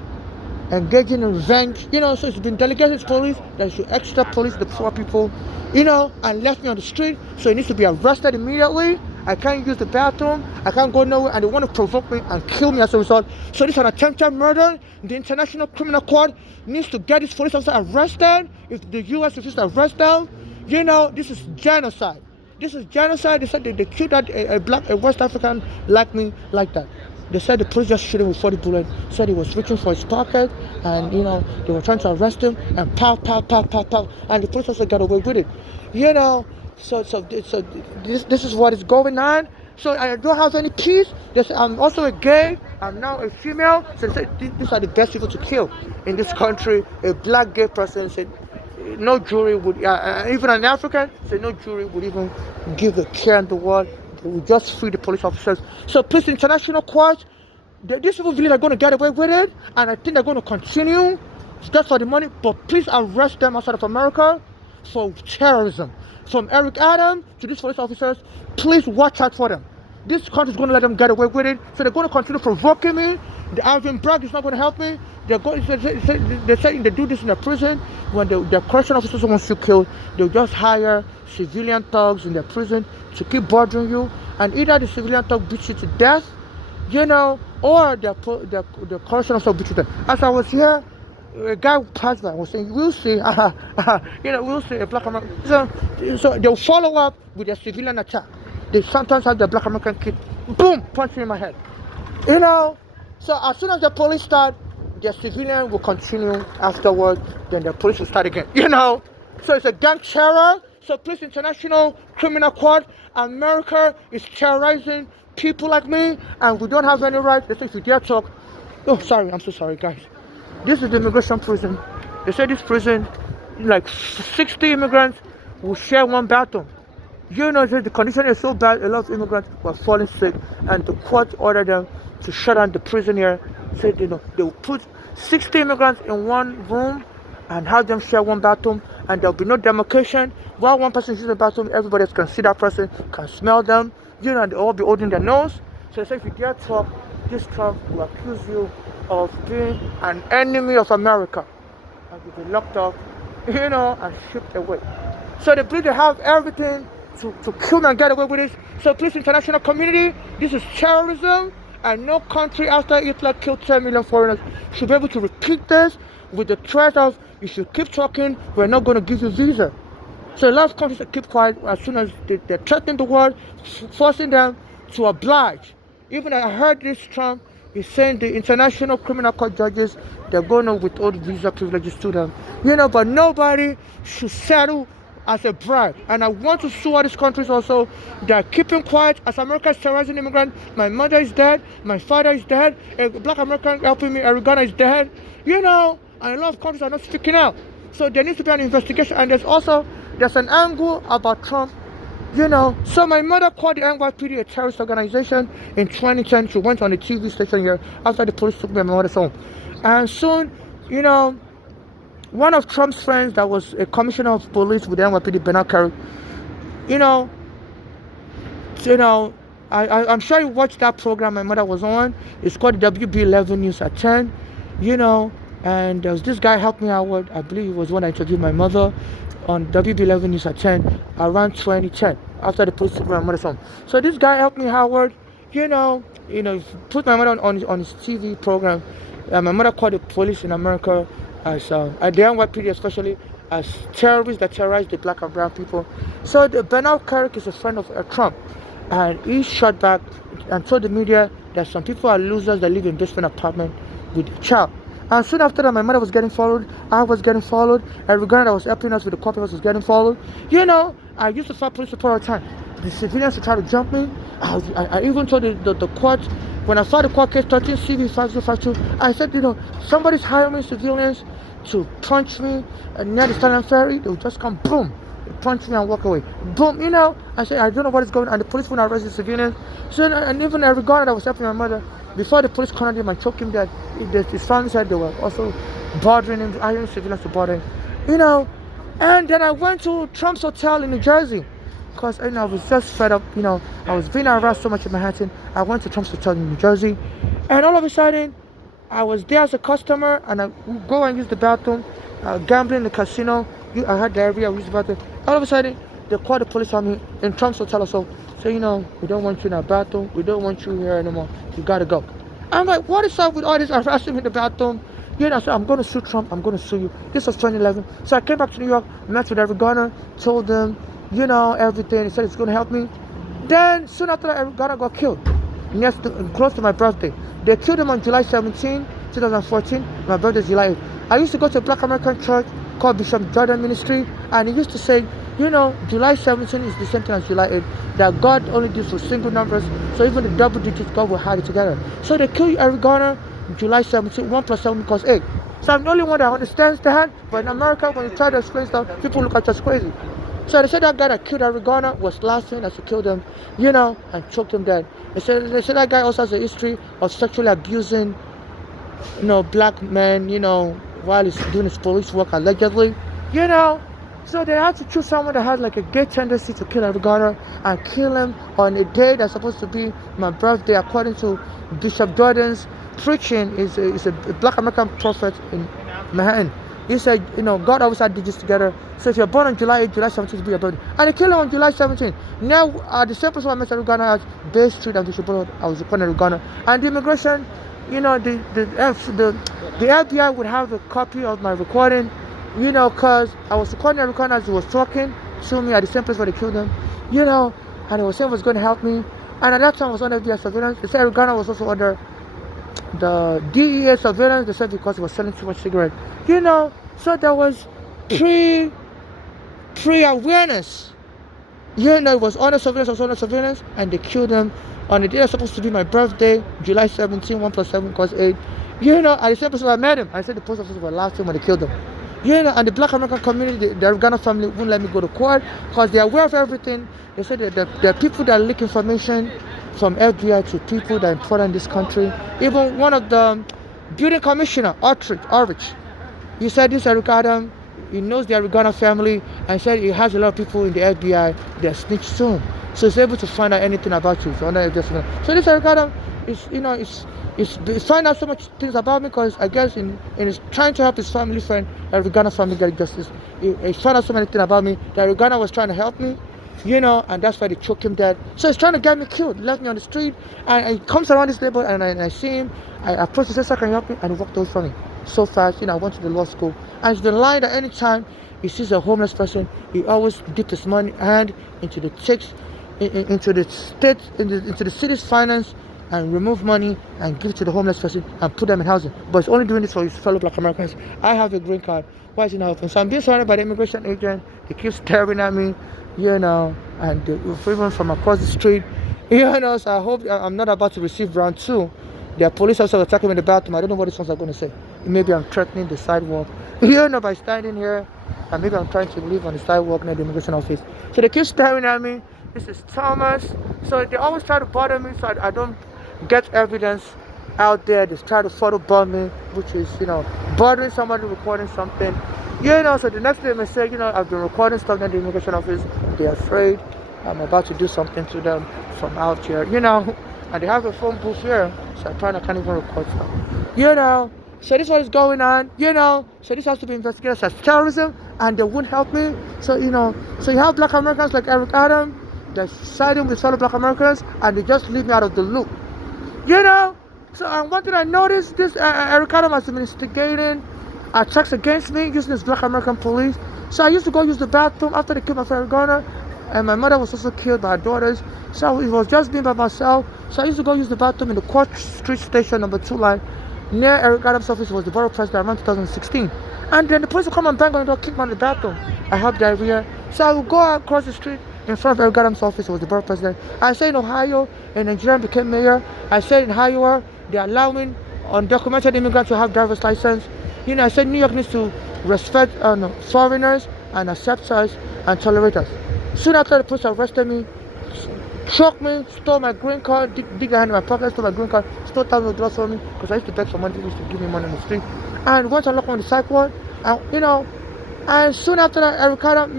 engaging in revenge. So it's been delegated to police that should extra police the poor people. And left me on the street, so he needs to be arrested immediately. I can't use the bathroom, I can't go nowhere, and they want to provoke me and kill me as a result. So this is an attempted murder. The International Criminal Court needs to get this police officer arrested. If the U.S. refuses to arrest them, this is genocide. This is genocide. They said they killed a West African like me like that. They said the police just shot him with 40 bullets, said he was reaching for his pocket, and they were trying to arrest him, and pow, pow, pow, pow, pow, and the police also got away with it. So this is what is going on. So I don't have any peace. I'm also a gay, I'm now a female, so they said these are the best people to kill in this country. A Black gay person said no jury would, even an African, said no jury would even give a care in the world. We just free the police officers. So please, international court, these people believe they're going to get away with it, and I think they're going to continue just for the money. But please arrest them outside of America for terrorism. From Eric Adams to these police officers, please watch out for them. This country is going to let them get away with it, so they're going to continue provoking me. The Alvin Bragg is not going to help me. They say they do this in the prison when the correction officers wants you killed. They'll just hire civilian thugs in the prison to keep bothering you, and either the civilian thug beats you to death, or the correction officer beats you to death. As I was here, a guy passed by and was saying, "We'll see, we'll see a black American." So they'll follow up with a civilian attack. They sometimes have the black American kid, boom, punch me in my head. You know, so as soon as the police start, the civilian will continue afterward, then the police will start again. So it's a gang terror. So please, International Criminal Court, America is terrorizing people like me, and we don't have any rights. They say if you dare talk, oh, sorry, I'm so sorry, guys. This is the immigration prison. They say this prison, like 60 immigrants will share one bathroom. The condition is so bad, a lot of immigrants were falling sick, and the court ordered them to shut down the prison here. Said, they will put 60 immigrants in one room and have them share one bathroom, and there'll be no demarcation. While one person uses the bathroom, everybody else can see that person, can smell them, and they'll all be holding their nose. So they say if you dare talk, this Trump will accuse you of being an enemy of America, and you'll be locked up, and shipped away. So they believe they have everything to kill and get away with it. So please, international community, this is terrorism, and no country after Hitler killed 10 million foreigners should be able to repeat this with the threat of, you should keep talking, we're not going to give you visa. So a lot of countries keep quiet as soon as they're threatening the world, forcing them to oblige. Even I heard this Trump is saying the International Criminal Court judges, they're going to withhold visa privileges to them. But nobody should settle as a bribe. And I want to sue all these countries also. They're keeping quiet as America is terrorizing immigrants. My mother is dead. My father is dead. A black American helping me, Arizona is dead. And a lot of countries are not speaking out. So there needs to be an investigation. And there's an angle about Trump. So my mother called the NYPD a terrorist organization in 2010. She went on a TV station here after the police took me and my mother's home. And soon, one of Trump's friends that was a commissioner of police with the NYPD, Bernard Kerik, I'm sure you watched that program my mother was on. It's called WB11 News at 10, and there was this guy helped me out. I believe it was when I interviewed my mother on WB11 News at 10 around 2010 after the police took my mother's home. So this guy helped me, Howard, put my mother on his TV program. My mother called the police in America as the NYPD especially as terrorists that terrorize the black and brown people. So the Bernard Kerik is a friend of Trump, and he shot back and told the media that some people are losers that live in basement apartment with a child. And soon after that, my mother was getting followed, I was getting followed, and guy that was helping us with the court was getting followed. I used to fight police support all the time. The civilians would try to jump me. I even told the court, when I filed the court case 13 CV 5052, I said, somebody's hiring civilians to punch me near the Stanley Ferry. They would just come, boom, punch me and walk away. Boom, I said, I don't know what is going on. And the police wouldn't arrest the civilians. So, and even every guy that was helping my mother, before the police cornered him and choked him dead, his family said they were also bothering him, hiring civilians to bother him. And then I went to Trump's hotel in New Jersey, because I was just fed up. I was being harassed so much in Manhattan. I went to Trump's hotel in New Jersey, and all of a sudden, I was there as a customer, and I would go and use the bathroom, gambling in the casino. I had diarrhea, I used the bathroom. All of a sudden, they called the police on me in Trump's hotel also. So, we don't want you in our bathroom. We don't want you here anymore. You gotta go. I'm like, what is up with all this harassing me in the bathroom? I said, I'm going to sue Trump. I'm going to sue you. This was 2011. So I came back to New York, met with Eric Garner, told them, everything. He said it's going to help me. Then, soon after that, Eric Garner got killed. Close to my birthday. They killed him on July 17, 2014. My birthday is July 8. I used to go to a black American church called Bishop Jordan Ministry, and he used to say, July 17 is the same thing as July 8, that God only deals with single numbers, so even the double digits, God will hide it together. So they killed Eric Garner July 17, 1 plus 7 equals 8. So I'm the only one that understands that, but in America, when you try to explain stuff, people look at you as crazy. So they said that guy that killed Eric Garner was laughing as he killed him, and choked him dead. They said that guy also has a history of sexually abusing, black men, while he's doing his police work allegedly, So they had to choose someone that had like a gay tendency to kill Eric Garner and kill him on a day that's supposed to be my birthday, according to Bishop Jordan's preaching. Is a Black American prophet in Manhattan. He said, God always had digits together. So if you're born on July 8th, July 17th will be your birthday. And they killed him on July 17th. Now, the same person I met Eric Garner at Bay Street and Bishop Boulevard, I was recording Eric Garner. And the immigration, the FBI would have a copy of my recording, because I was recording Eric Garner as he was talking to me at the same place where they killed him, and he was saying he was going to help me. And at that time, I was under FBI surveillance. They said Eric Garner was also under the DEA surveillance. They said because he was selling too much cigarettes. So there was pre-awareness. It was under surveillance, and they killed him on the day that's supposed to be my birthday, July 17, 1 plus 7 equals 8. At the same person I met him, I said the post office was last time when they killed him. And the Black American community, the Ghana family wouldn't let me go to court because they're aware of everything. They said that there are people that leak information from FBI to people that are important in this country. Even one of the building commissioner, Ulrich, he said this Eric Adam, he knows the Eric Garner family, and said he has a lot of people in the FBI that snitch soon. So he's able to find out anything about you. So this Eric Adam is find out so much things about me because I guess in his trying to help his family friend, Eric Garner family get justice. He found out so many things about me that Eric Garner was trying to help me. And that's why they choked him dead. So he's trying to get me killed. He left me on the street, and he comes around this neighborhood, and I see him. I approached him, said, "Sir, can you help me?" And he walked away from me so fast. I went to the law school, and he's been lying that anytime he sees a homeless person, he always dips his money hand into the checks, into the state, into the city's finance, and remove money and give it to the homeless person and put them in housing. But he's only doing this for his fellow Black Americans. I have a green card. Why is he not helping? So I'm being surrounded by the immigration agent. He keeps staring at me, and even from across the street, So I hope I'm not about to receive round two. There are police officers attacking me in the bathroom. I don't know what these ones are going to say. Maybe I'm threatening the sidewalk, by standing here, and maybe I'm trying to leave on the sidewalk near the immigration office. So they keep staring at me. This is Thomas. So they always try to bother me, so I don't get evidence out there. They try to photobomb me, which is, bothering somebody recording something. So the next day they may say, I've been recording stuff in the immigration office. They're afraid I'm about to do something to them from out here, and they have a phone booth here, so I can't even record stuff, So this is what is going on, so this has to be investigated as terrorism, and they won't help me. So, so you have Black Americans like Eric Adam, they're siding with fellow Black Americans, and they just leave me out of the loop, So one thing I noticed, this Eric Adam has been instigating attacks against me using his Black American police. So I used to go use the bathroom after they killed my friend Garner, and my mother was also killed by her daughters. So it was just me by myself. So I used to go use the bathroom in the Court Street Station number 2 line near Eric Adams' office. Was the borough president around 2016. And then the police would come and bang on the door, kick me out of the bathroom. I have diarrhea. So I would go across the street in front of Eric Adams' office. Was the borough president. I say in Ohio, and Nigeria became mayor. I said in Iowa, they're allowing undocumented immigrants to have driver's license. I said New York needs to respect foreigners and accept us and tolerate us. Soon after, the police arrested me, choked me, stole my green card, dig their hand in my pocket, stole my green card, stole thousands of dollars from me because I used to beg for money. They used to give me money on the street. And once I locked on the psych ward, and soon after that, Eric Adam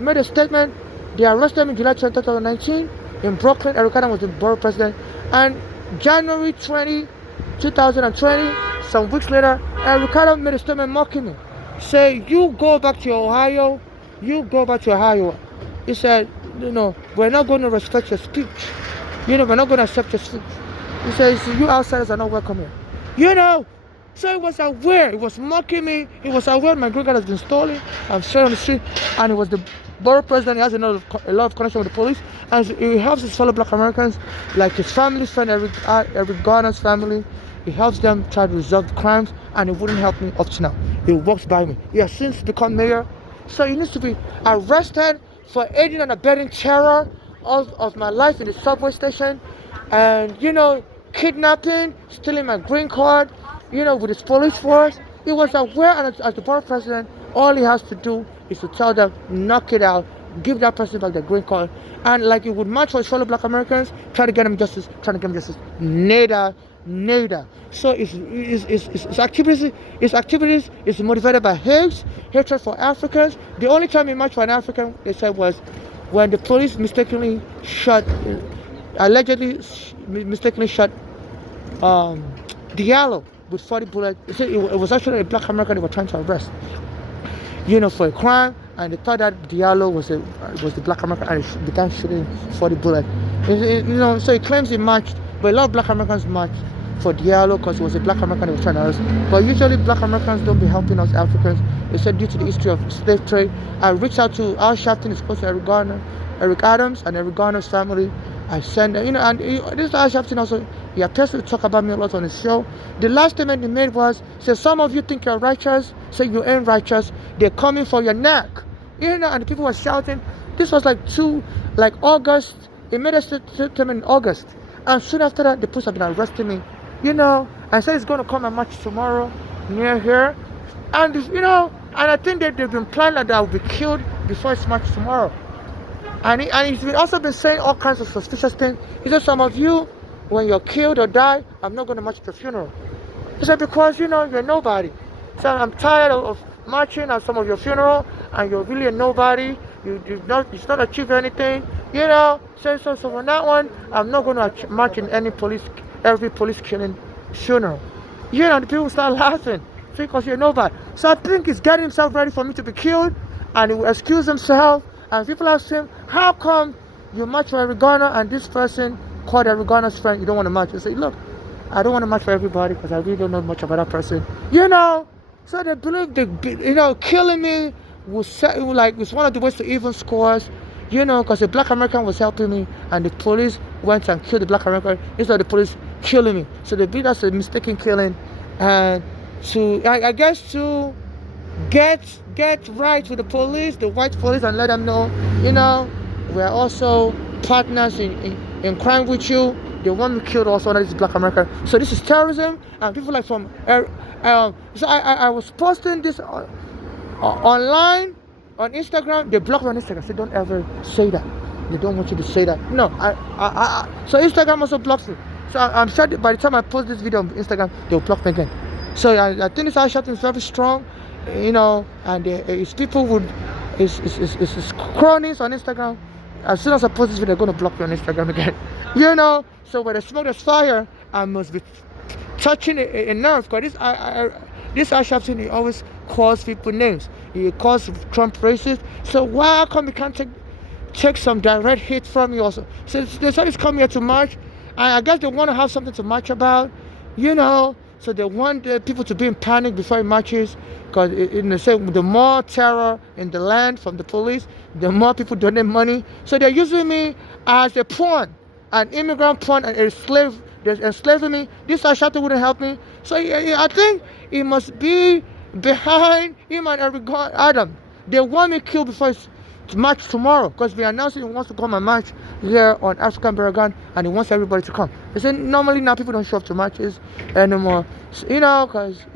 made a statement. They arrested me July 20, 2019 in Brooklyn. Eric Adam was the borough president. And January 20, 2020, some weeks later, Eric Adam made a statement mocking me. Say, you go back to Ohio. He said, we're not going to respect your speech. We're not going to accept your speech. He says, you outsiders are not welcome here. So it was aware. It was mocking me. It was aware my green card has been stolen. I'm straight on the street. And it was the borough president. He has a lot of connection with the police. And he helps his fellow Black Americans, like his family friend, Eric Garner's family. He helps them try to resolve crimes. And he wouldn't help me up to now. He walks by me. He has since become mayor. So he needs to be arrested for aiding and abetting terror of my life in the subway station, and kidnapping, stealing my green card, with his police force. He was aware, and as the borough president, all he has to do is to tell them, knock it out, give that person back the green card. And like you would march for his fellow black Americans, try to get him justice, trying to get him justice. Neither. So its activities is motivated by hate, hatred for Africans. The only time he marched for an African, they said, was when the police allegedly shot Diallo with 40 bullets. It was actually a black American they were trying to arrest, for a crime, and they thought that Diallo was the black American, and he began shooting 40 bullets. So he claims he marched, but a lot of black Americans marched for Diallo because it was a black American they were trying to arrest. But usually black Americans don't be helping us Africans. They said due to the history of slave trade. I reached out to Al Sharpton, is close to Eric Adams, and Eric Garner's family. I sent, and this Al Sharpton also, he appears to talk about me a lot on his show. The last statement he made was, some of you think you're righteous, say you ain't righteous, they're coming for your neck. And the people were shouting. This was August, he made a statement in August. And soon after that, the police have been arresting me. I said he's going to come and march tomorrow near here. And, and I think that they've been planning that I will be killed before it's march tomorrow. And he's also been saying all kinds of suspicious things. He said, some of you, when you're killed or die, I'm not going to march at your funeral. He said, because, you're nobody. So I'm tired of marching at some of your funeral, and you're really a nobody. You've not achieved anything. So for that one, I'm not going to march in every police killing funeral. The people start laughing because you're nobody. So I think he's getting himself ready for me to be killed, and he will excuse himself. And people ask him, how come you march for Eric Garner and this person called Eric Garner's friend, you don't want to march? He say, look, I don't want to march for everybody because I really don't know much about that person. So they believe killing me was one of the ways to even scores, because the black American was helping me and the police went and killed the black American instead of the police killing me. So they believe that's a mistaken killing. And I guess to get right with the police, the white police, and let them know, we're also partners in crime with you. They want me killed also, that is black America. So this is terrorism, and people so I was posting this online on Instagram. They blocked me on Instagram. So don't ever say that. They don't want you to say that. No, so Instagram also blocks me. So I'm sure that by the time I post this video on Instagram, they'll block me again. So I think this Al Sharpton is very strong. And his people his cronies on Instagram, as soon as I post this video, they're going to block me on Instagram again. So when there's smoke, there's fire. I must be touching a nerve, because this Al Sharpton, he always calls people names. He calls Trump racist. So why come he can't take some direct hit from you also? So they said he's coming here to march. I guess they want to have something to march about, So they want people to be in panic before he marches, because the more terror in the land from the police, the more people donate money. So they're using me as a pawn, an immigrant pawn, and a slave. They're enslaving me. This Al Sharpton wouldn't help me. So I think he must be behind him and Eric Adam. They want me killed before it's march tomorrow, because we announced he wants to come and march here on African Burial Ground, and he wants everybody to come. They say normally now people don't show up to marches anymore, because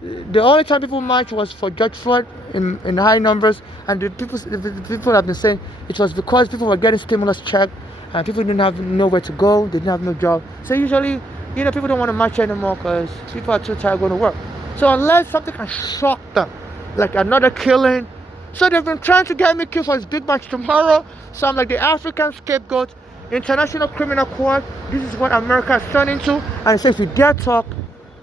the only time people march was for George Floyd in high numbers, and the people have been saying it was because people were getting stimulus check and people didn't have nowhere to go, they didn't have no job. So usually, people don't want to march anymore because people are too tired going to work. So unless something can shock them, like another killing. So they've been trying to get me killed for his big march tomorrow. So I'm like the African scapegoat, International Criminal Court. This is what America has turned into. And I say, if you dare talk,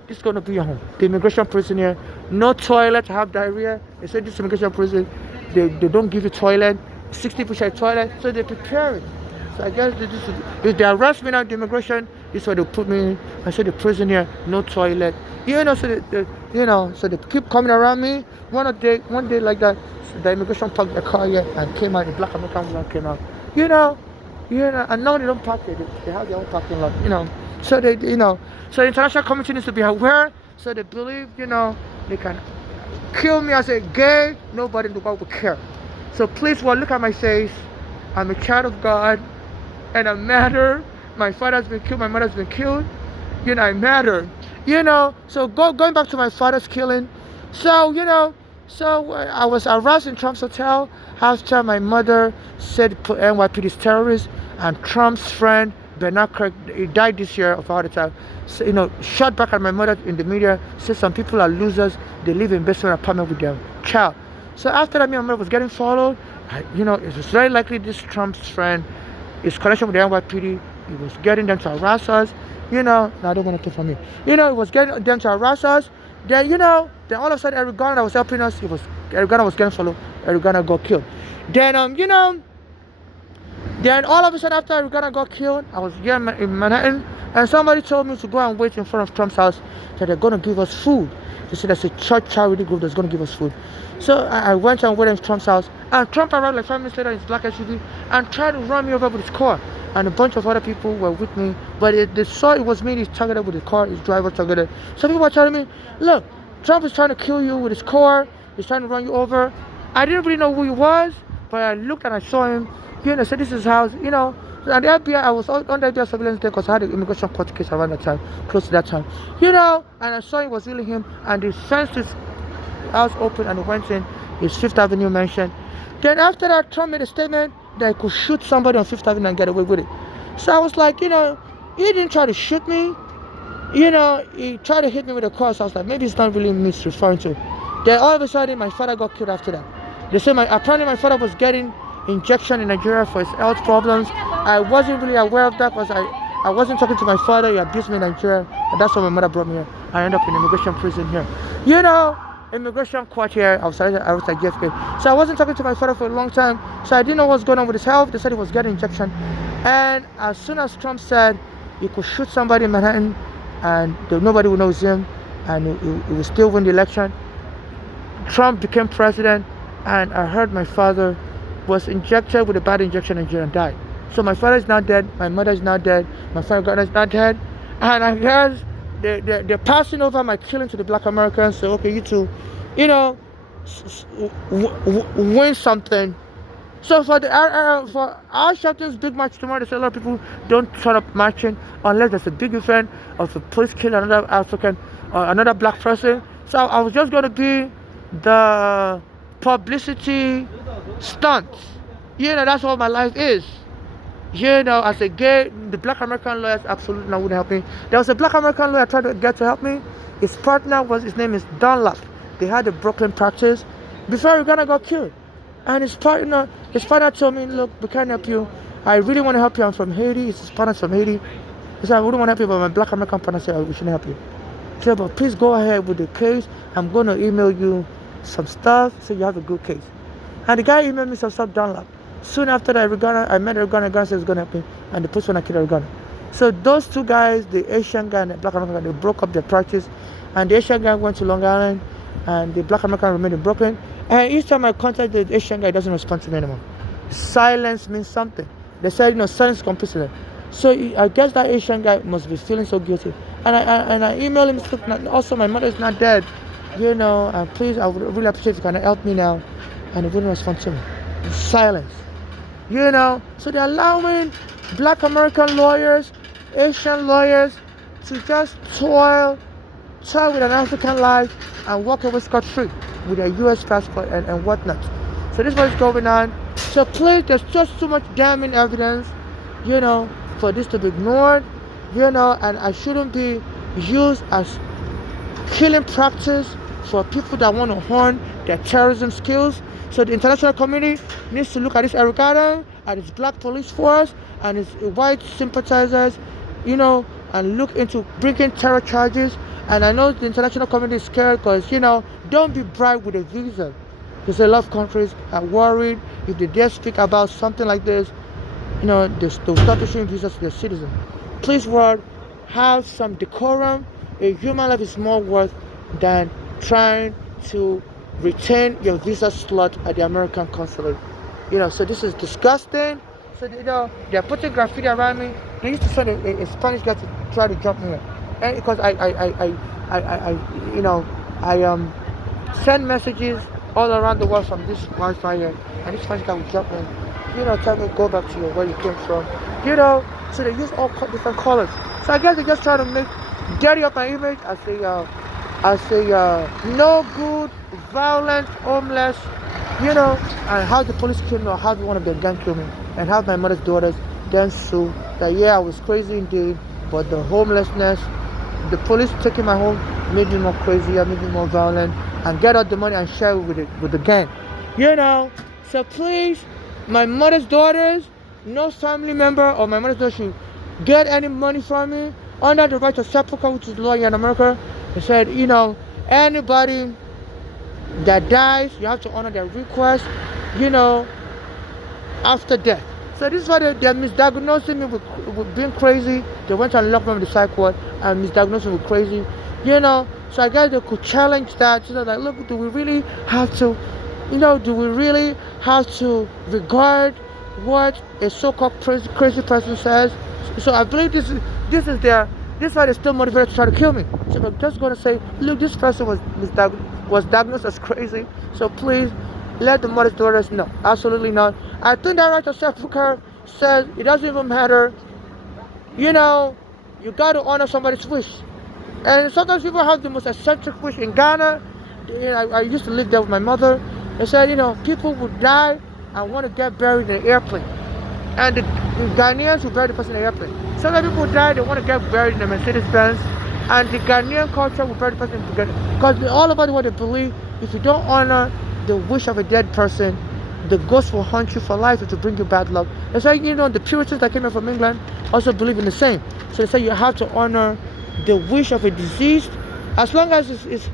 this is going to be your home. The immigration prison here, no toilet, have diarrhea. They say this immigration prison, they don't give you toilet, 60% toilet. So they're preparing. So I guess if they arrest me now at the immigration, this is where they put me in. I said the prison here, no toilet. So they keep coming around me. One day like that, the immigration parked their car here and came out. The black American woman came out. And now they don't park it. They have their own parking lot. So so the international community needs to be aware. So they believe, they can kill me as a gay. Nobody in the world will care. So please, look at my face. I'm a child of God, and I matter. My father has been killed. My mother has been killed. I matter. So going back to my father's killing. So So I was arrested in Trump's hotel after my mother said NYPD is terrorists, and Trump's friend Bernard Craig, he died this year of a heart attack. So, shot back at my mother in the media, said some people are losers. They live in basement apartment with their child. So after that, me and my mother was getting followed. It was very likely this Trump's friend, his connection with the NYPD, he was getting them to harass us. No, I don't want to take from me. It was getting them to harass us. Then all of a sudden, Eric Garner that was helping us, Eric Garner was getting followed. Eric Garner got killed. Then all of a sudden after Eric Garner got killed, I was here in Manhattan, and somebody told me to go and wait in front of Trump's house that they're going to give us food. They said there's a church charity group that's going to give us food. So I went and waited in Trump's house, and Trump arrived like 5 minutes later in his black SUV and tried to run me over with his car. And a bunch of other people were with me, but they saw it was me. He's targeted with his car, his driver targeted. So people were telling me, look, Trump is trying to kill you with his car. He's trying to run you over. I didn't really know who he was, but I looked and I saw him. I said, this is his house, And the FBI, I was on the FBI surveillance there because I had an immigration court case around that time, close to that time. And I saw it was really him, and he fenced his house open and he went in his Fifth Avenue mansion. Then after that, Trump made a statement that he could shoot somebody on Fifth Avenue and get away with it. So I was like, he didn't try to shoot me. He tried to hit me with a car. So I was like, maybe it's not really me he's referring to. Then all of a sudden, my father got killed after that. They say apparently my father was getting injection in Nigeria for his health problems. I wasn't really aware of that because I wasn't talking to my father. He abused me in Nigeria, and that's why my mother brought me here. I ended up in immigration prison here. Immigration court here. I was at JFK. So I wasn't talking to my father for a long time. So I didn't know what's going on with his health. They said he was getting injection. And as soon as Trump said he could shoot somebody in Manhattan and nobody would know it's him, and he would still win the election, Trump became president, and I heard my father was injected with a bad injection in Nigeria and died. So my father is not dead, my mother is not dead, my father is not dead, and I heard they're passing over my killing to the black Americans. So okay, you two, win something. So for Al Sharpton's big march tomorrow, they say a lot of people don't turn up marching unless there's a big event of the police kill another African or another black person. So I was just going to be the publicity stunt. That's what my life is. As a gay, the black American lawyers absolutely wouldn't help me. There was a black American lawyer tried to get to help me. His partner his name is Dunlap. They had a Brooklyn practice before Uganda got killed. And his partner told me, look, we can't help you. I really want to help you. I'm from Haiti. His partner's from Haiti. He said, I wouldn't want to help you, but my black American partner said, we shouldn't help you. He said, but please go ahead with the case. I'm going to email you some stuff so you have a good case. And the guy emailed me some stuff, Dunlap. Soon after that, I met Eric Garner. Garner said he was going to help me. And the police went and killed Eric Garner. So those two guys, the Asian guy and the black American guy, they broke up their practice. And the Asian guy went to Long Island, and the black American remained in Brooklyn. And each time I contact the Asian guy, he doesn't respond to me anymore. Silence means something. They said, silence is complicit. So I guess that Asian guy must be feeling so guilty. And I emailed him, also my mother is not dead, and please, I would really appreciate if you can help me now. And he wouldn't respond to me. Silence. So they're allowing black American lawyers, Asian lawyers to just toil with an African life and walk away scot-free with their US passport and whatnot. So this is what's going on. So please, there's just too much damning evidence, for this to be ignored, and I shouldn't be used as killing practice for people that want to hone their terrorism skills. So the international community needs to look at this Eric Garner, at his black police force, and his white sympathizers, and look into bringing terror charges. And I know the international community is scared because, don't be bribed with a visa. Because a lot of countries are worried if they dare speak about something like this, they'll start issuing visas to their citizens. Please, world, have some decorum. A human life is more worth than trying to retain your visa slot at the American consulate. So this is disgusting. So they're putting graffiti around me. They used to send a Spanish guy to try to jump me here. And because I send messages all around the world from this Wi-Fi here, and this Spanish guy will jump me, tell me go back to where you came from, so they use all different colors. So I guess they just try to dirty up my image as I say, no good, violent, homeless, and how the police killed me or how one of their gang killed me, and how my mother's daughters then sue that, yeah, I was crazy indeed, but the homelessness, the police taking my home made me more crazy, made me more violent, and get all the money and share it with the gang. So please, my mother's daughters, no family member or my mother's daughter should get any money from me under the right of sepulchre, which is law here in America. They said, anybody that dies, you have to honor their request, you know, after death. So this is why they're misdiagnosing me with being crazy. They went and locked me in the psych ward and misdiagnosed me with crazy. So I guess they could challenge that. Like, look, do we really have to, regard what a so-called crazy person says? So I believe this is why they're still motivated to try to kill me. So I'm just gonna say, look, this person was diagnosed as crazy. So please let the mother's daughters know. Absolutely not. I think that right of sepulchre says it doesn't even matter. You got to honor somebody's wish. And sometimes people have the most eccentric wish. In Ghana, I used to live there with my mother. They said, people would die and want to get buried in an airplane. And the Ghanaians will bury the person in an airplane. Sometimes people die, they want to get buried in a Mercedes-Benz. And the Ghanaian culture will bury the person together. Because all about what they believe, if you don't honor the wish of a dead person, the ghost will haunt you for life to bring you bad luck. That's why, the Puritans that came here from England also believe in the same. So they say you have to honor the wish of a deceased, as long as it's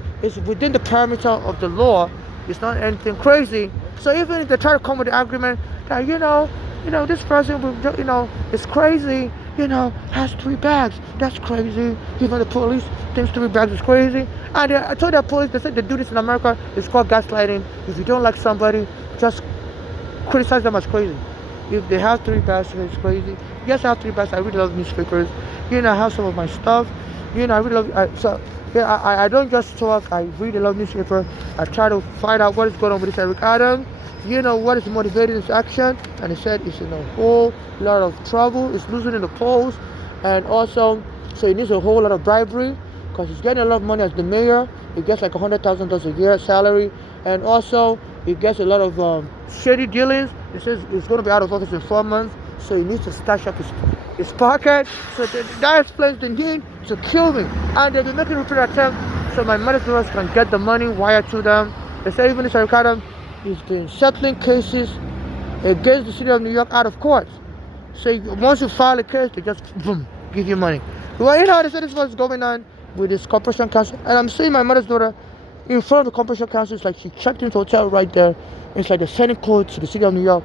within the parameter of the law. It's not anything crazy. So even if they try to come with the argument that this person is crazy, has 3 bags, that's crazy. Even the police thinks 3 bags is crazy. And I told the police, they said they do this in America. It's called gaslighting. If you don't like somebody, just criticize them as crazy. If they have 3 bags, it's crazy. Yes, I have 3 bags. I really love newspapers. I have some of my stuff. I really love. I don't just talk. I really love newspaper. I try to find out what is going on with this Eric Adams. What is motivating his action, and he said it's in a whole lot of trouble. It's losing in the polls, and also, so he needs a whole lot of bribery because he's getting a lot of money as the mayor. He gets like $100,000 a year salary, and also he gets a lot of shady dealings. He says he's going to be out of office in 4 months, so he needs to stash up his pocket. So that explains the need to kill me, and they've been making repeated attempts so my mother's daughters can get the money wired to them. They say even this Eric Adams, he's been settling cases against the city of New York out of court. So once you file a case, they just boom, give you money. Well, they said this is what's going on with this corporation council. And I'm seeing my mother's daughter in front of the corporation council. It's like she checked into a hotel right there. It's like the sending code to the city of New York.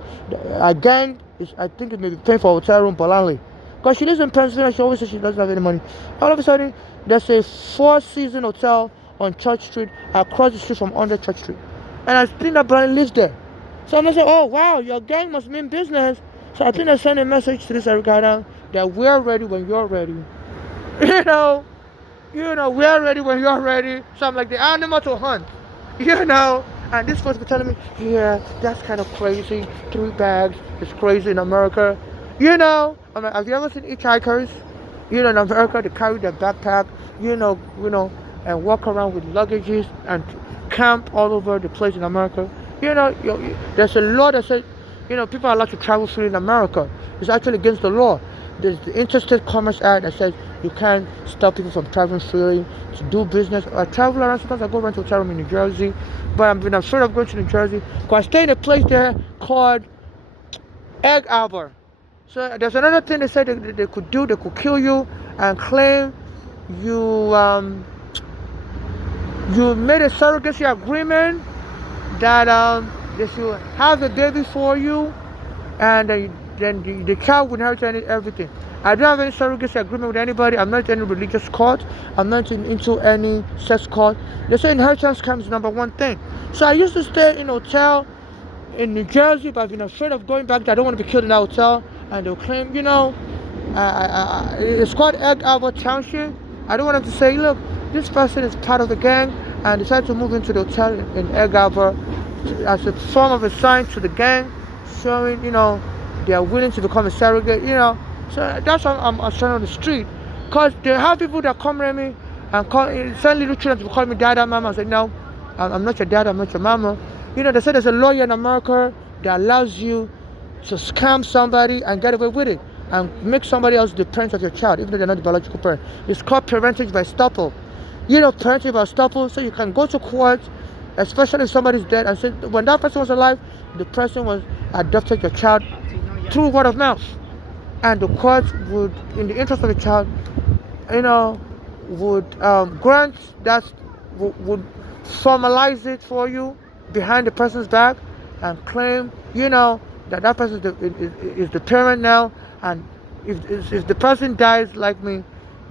A gang is, I think, it may be paying for a hotel room Bolangli. Because she lives in Pennsylvania, she always says she doesn't have any money. All of a sudden, there's a 4-season hotel on Church Street, across the street from under Church Street. And I think that Brian lives there. So I'm going to say, oh, wow, your gang must mean business. So I think I send a message to this Eric Adams that we're ready when you're ready. We're ready when you're ready. So I'm like the animal to hunt. And this person telling me, yeah, that's kind of crazy. 3 bags, it's crazy in America. I'm like, have you ever seen hitchhikers? In America, they carry their backpack, and walk around with luggages and camp all over the place in America. There's a law that says, people are allowed to travel freely in America. It's actually against the law. There's the Interstate Commerce Act that says you can't stop people from traveling freely to do business. I travel around, sometimes I go around to a hotel room in New Jersey, but I'm afraid of going to New Jersey because I stay in a place there called Egg Harbor. So there's another thing they said they could do. They could kill you and claim you made a surrogacy agreement that they should have a baby for you, and then the child would inherit everything. I don't have any surrogacy agreement with anybody. I'm not in any religious cult. I'm not into any sex cult. They say inheritance comes number 1 thing. So I used to stay in a hotel in New Jersey, but I've been afraid of going back there. I don't want to be killed in that hotel. And they'll claim, it's called Egg Harbor Township. I don't want them to say, look, this person is part of the gang and decided to move into the hotel in Egg Harbor as a form of a sign to the gang, showing, they are willing to become a surrogate, So that's why I'm standing on the street. Because they have people that come around me and send little children to call me dad and mama. I said, no, I'm not your dad, I'm not your mama. They said there's a lawyer in America that allows you to scam somebody and get away with it and make somebody else the parent of your child, even though they're not the biological parent. It's called parentage by estoppel. Parentage by estoppel, so you can go to court, especially if somebody's dead, and say when that person was alive, the person was adopted your child through word of mouth. And the court would, in the interest of the child, would grant that, would formalize it for you behind the person's back and claim, that person is the parent now. And if the person dies like me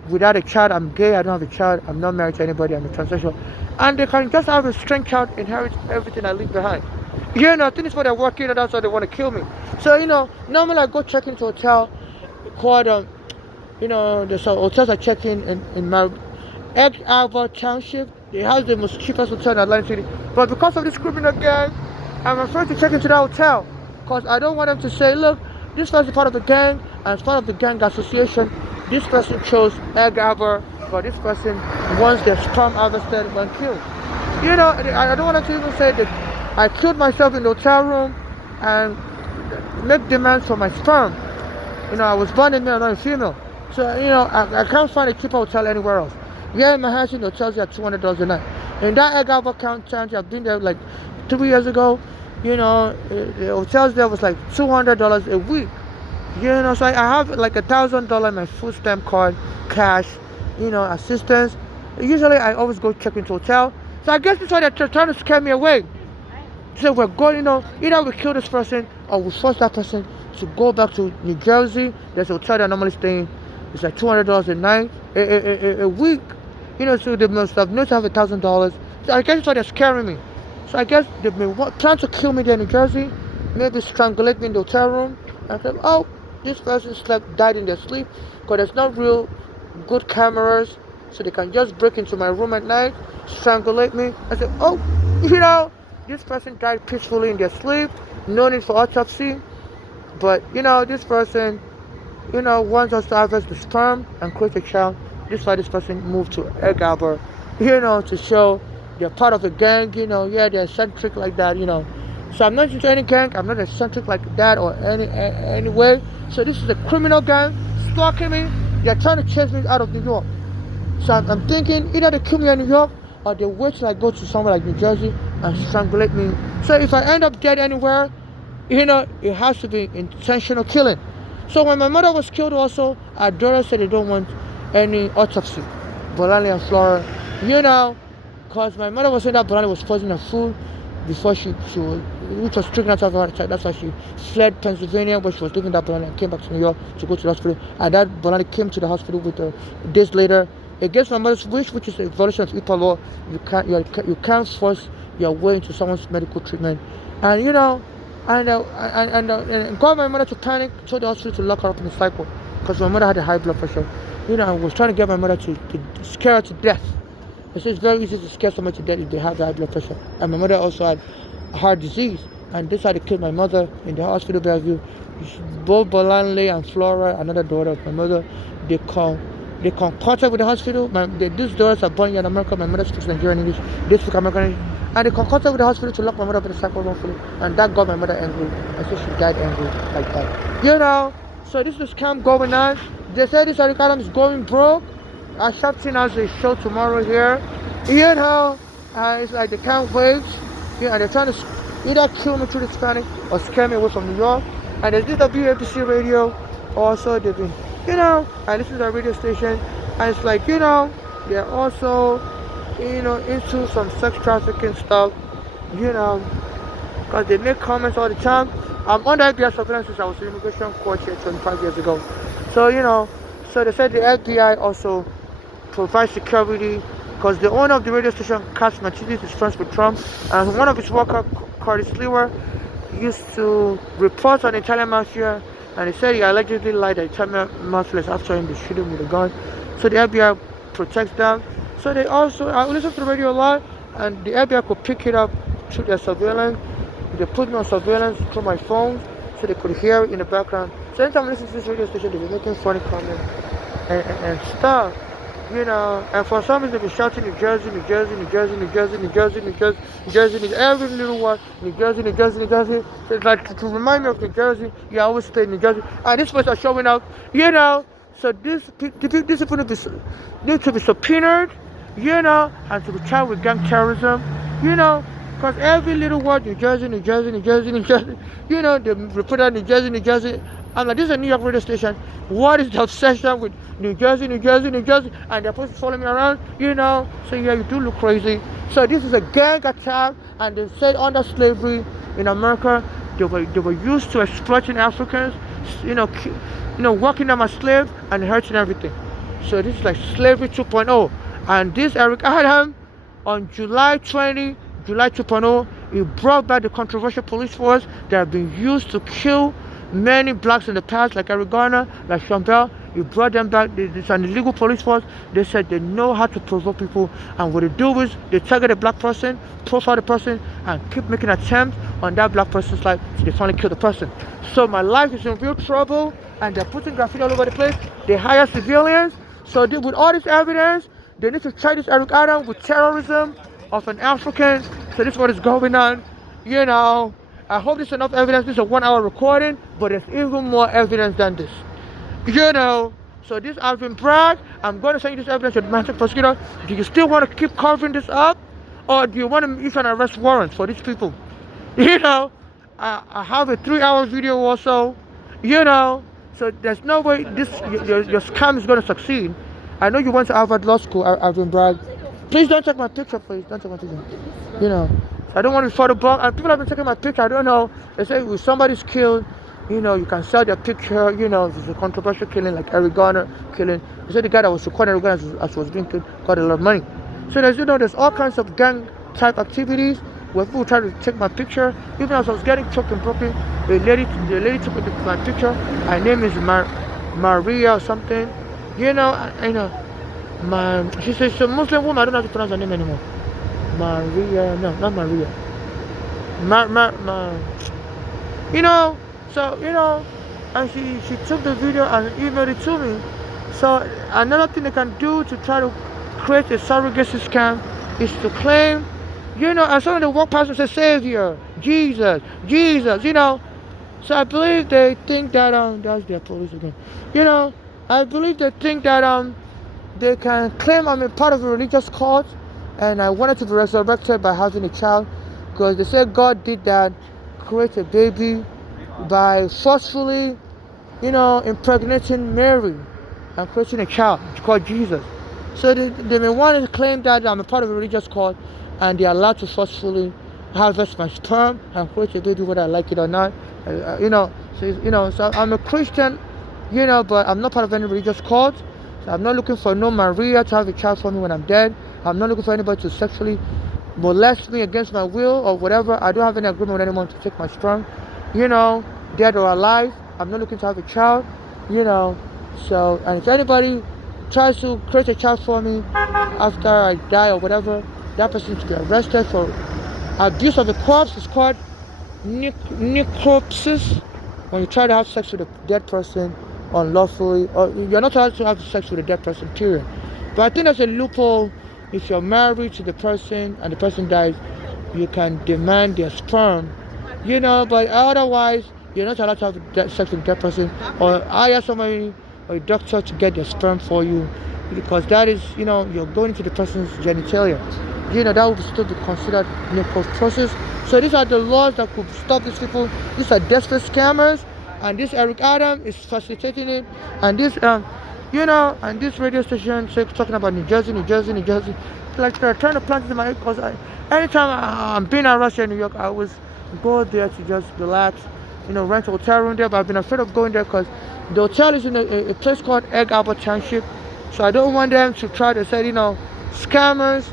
without a child, I'm gay, I don't have a child, I'm not married to anybody, I'm a transsexual, and they can just have a strange child inherit everything I leave behind. I think it's what they're working on, that's why they want to kill me. So, normally I go check into a hotel called, there's hotels I check in my Egg Harbor Township. It has the most cheapest hotel in Atlantic City. But because of this criminal gang, I'm afraid to check into that hotel. Because I don't want them to say, look, this person is part of the gang, and as part of the gang association, this person chose Egg Harbor, but this person wants their sperm harvested and killed. I don't want them to even say that I killed myself in the hotel room and make demands for my sperm. I was born in male, not a female. So, I can't find a cheaper hotel anywhere else. In Manhattan, the hotels are $200 a night. In that Egg Harbor County, I've been there like 3 years ago. The hotels there was like $200 a week. So I have like $1,000 in my food stamp card, cash, assistance. Usually I always go check into hotel. So I guess that's why they're trying to scare me away. So we're going, either we kill this person or we force that person to go back to New Jersey. There's a hotel that I normally stay in. It's like $200 a night, a week. So they must have known to have $1,000. So I guess that's why they're scaring me. So I guess they've been trying to kill me there in New Jersey, maybe strangulate me in the hotel room, and say, oh, this person died in their sleep, because there's not real good cameras, so they can just break into my room at night, strangulate me, and say, oh, this person died peacefully in their sleep, no need for autopsy, but, this person, wants us to harvest the sperm and create a child. This is why this person moved to Egg Harbor, to show they're part of a gang, they're eccentric like that, So I'm not into any gang, I'm not eccentric like that or any way. So this is a criminal gang stalking me. They're trying to chase me out of New York. So I'm thinking either they kill me in New York or they wait till I go to somewhere like New Jersey and strangulate me. So if I end up dead anywhere, it has to be intentional killing. So when my mother was killed also, our daughter said they don't want any autopsy. Bolani and Flora, because my mother was saying that Bolani was poisoning her food before she which was triggering her heart attack. That's why she fled Pennsylvania, where she was living that Bolani, and came back to New York to go to the hospital. And that Bolani came to the hospital with her days later. Against my mother's wish, which is a violation of IPA law, you can't force your way into someone's medical treatment. And and got my mother to panic, told the hospital to lock her up in the cycle, because my mother had a high blood pressure. I was trying to get my mother to scare her to death. It's very easy to scare somebody to death if they have high blood pressure. And my mother also had heart disease, and this had to kill my mother in the hospital Bellevue. Both Bolanle and Flora, another daughter of my mother, they contact with the hospital. These daughters are born here in America. My mother speaks Nigerian English, they speak American English, and they contact with the hospital to lock my mother up in the cycle wrongfully, and that got my mother angry, and so she died angry like that. So this is a scam going on. They say this Eric Adams is going broke. I shot seen as a show tomorrow here. It's like they can't wait. And they're trying to either kill me through this panic or scare me away from New York. And there's this WABC radio. Also, they've been, I listen to the radio station, and it's like, they're also, into some sex trafficking stuff, because they make comments all the time. I'm under FBI surveillance since I was in immigration court here 25 years ago. So, so they said the FBI also provides security, because the owner of the radio station, Cash Machides, is friends with Trump, and one of his workers, Curtis Lewer, used to report on the Italian mafia, and he said he allegedly lied that Italian mafia is after him to shoot him with a gun. So the FBI protects them. So they also, I listen to the radio a lot, and the FBI could pick it up through their surveillance. They put me on surveillance through my phone, so they could hear it in the background. So anytime I listen to this radio station, they be making funny comments and stuff. And for some reason they're shouting New Jersey, New Jersey, New Jersey, New Jersey, New Jersey, New Jersey, New Jersey, New Jersey, every little word, New Jersey, New Jersey, New Jersey. So it's like to remind me of New Jersey. I always stay in New Jersey. And this place are showing up, So these people need to be subpoenaed, and to be charged with gang terrorism, because every little word, New Jersey, New Jersey, New Jersey, New Jersey, they report out New Jersey, New Jersey. I'm like, this is a New York radio station. What is the obsession with New Jersey, New Jersey, New Jersey? And they're supposed to follow me around, So yeah, you do look crazy. So this is a gang attack, and they said under slavery in America, they were used to exploiting Africans, working them as slaves and hurting everything. So this is like slavery 2.0. And this Eric Adam on July 2.0, he brought back the controversial police force that have been used to kill many blacks in the past, like Eric Garner, like Sean Bell. He brought them back. It's an illegal police force. They said they know how to provoke people, and what they do is they target a black person, profile the person, and keep making attempts on that black person's life so they finally kill the person. So my life is in real trouble, and they're putting graffiti all over the place. They hire civilians. So with all this evidence, they need to try this Eric Adam with terrorism of an African. So this is what is going on. I hope there's enough evidence. This is a 1-hour recording, but there's even more evidence than this. So this Alvin Bragg, I'm going to send you this evidence to the Domestic Prosecutor. Do you still want to keep covering this up, or do you want to issue an arrest warrant for these people? I have a 3-hour video also. So there's no way your scam is going to succeed. I know you went to Harvard Law School, Alvin Bragg. Please don't take my picture, please. Don't take my picture. I don't want to be photobomb. And people have been taking my picture. I don't know. They say if somebody's killed, you can sell their picture. If it's a controversial killing like Eric Garner killing. They said the guy that was recording Eric Garner as was being killed got a lot of money. So there's all kinds of gang type activities where people try to take my picture. Even as I was getting choked and broken, the lady took my picture. Her name is Maria or something. She says she's a Muslim woman. I don't know how to pronounce her name anymore. Maria, no, not Maria. And she took the video and emailed it to me. So another thing they can do to try to create a surrogacy scam is to claim, and some of the work pastors say Savior, Jesus. So I believe they think that that's their police again. I believe they think that they can claim I'm a part of a religious cult, and I wanted to be resurrected by having a child, because they say God did that, create a baby by forcefully, impregnating Mary and creating a child called Jesus. So they may want to claim that I'm a part of a religious cult, and they're allowed to forcefully harvest my sperm and create a baby whether I like it or not. So I'm a Christian, but I'm not part of any religious cult. So I'm not looking for no Maria to have a child for me when I'm dead. I'm not looking for anybody to sexually molest me against my will or whatever. I don't have any agreement with anyone to take my sperm, dead or alive. I'm not looking to have a child, So, and if anybody tries to create a child for me after I die or whatever, that person should be arrested for abuse of the corpse. It's called necropsis. When you try to have sex with a dead person unlawfully, or you're not allowed to have sex with a dead person, period. But I think there's a loophole. If you're married to the person and the person dies, you can demand their sperm, but otherwise you're not allowed to have sex with a dead person or hire somebody or a doctor to get their sperm for you, because that is, you're going into the person's genitalia. That would still be considered necropsis. So these are the laws that could stop these people. These are desperate scammers, and this Eric Adam is facilitating it. And this, and this radio station talking about New Jersey. Like they're trying to plant it in my head, because anytime I'm being arrested in New York, I always go there to just relax, rent a hotel room there. But I've been afraid of going there because the hotel is in a place called Egg Harbor Township. So I don't want them to try to say, scammers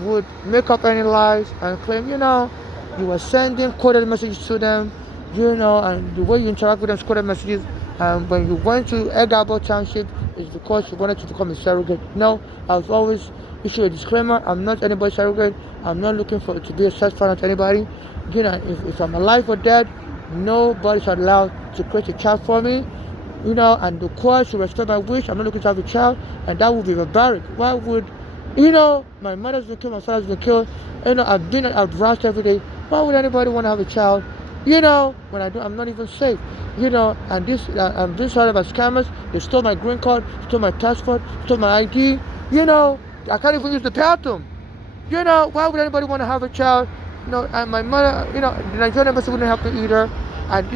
would make up any lies and claim, you are sending coded messages to them, and the way you interact with them is coded messages. And when you went to Egg Harbor Township, it's because you wanted to become a surrogate. No, I've always issued a disclaimer. I'm not anybody's surrogate. I'm not looking to be a sex partner to anybody. If I'm alive or dead, nobody's allowed to create a child for me. and the court should respect my wish. I'm not looking to have a child, and that would be barbaric. Why would, my mother's been killed, my father's been killed, I've been harassed every day. Why would anybody want to have a child? When I'm not even safe. And I'm being surrounded by scammers. They stole my green card, stole my passport, stole my ID. I can't even use the bathroom. Why would anybody want to have a child? And my mother, the Nigerian embassy wouldn't help me either. And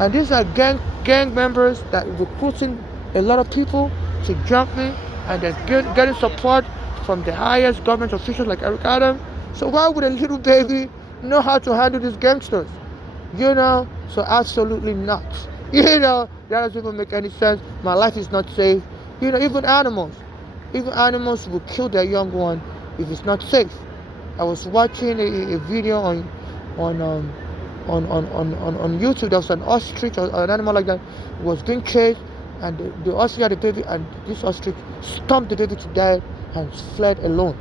and these are gang members that recruiting a lot of people to jump me, and they're getting support from the highest government officials like Eric Adams. So why would a little baby know how to handle these gangsters? So absolutely not. That doesn't even make any sense. My life is not safe. Even animals will kill their young one if it's not safe. I was watching a video on YouTube. There was an ostrich or an animal like that was being chased, and the ostrich had a baby, and this ostrich stomped the baby to death and fled alone.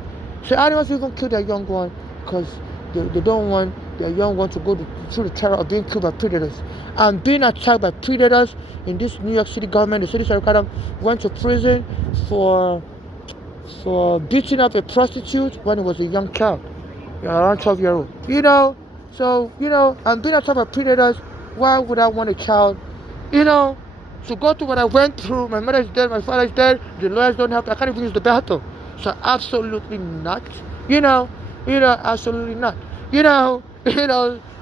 So animals even kill their young one because they don't want their young one to go through the terror of being killed by predators and being attacked by predators. In this New York City government, the city secretary went to prison for beating up a prostitute when he was a young child, around 12-year-old. So I'm being attacked by predators. Why would I want a child? To go through what I went through. My mother is dead, my father is dead, the lawyers don't help, I can't even use the bathroom. So absolutely not. Absolutely not.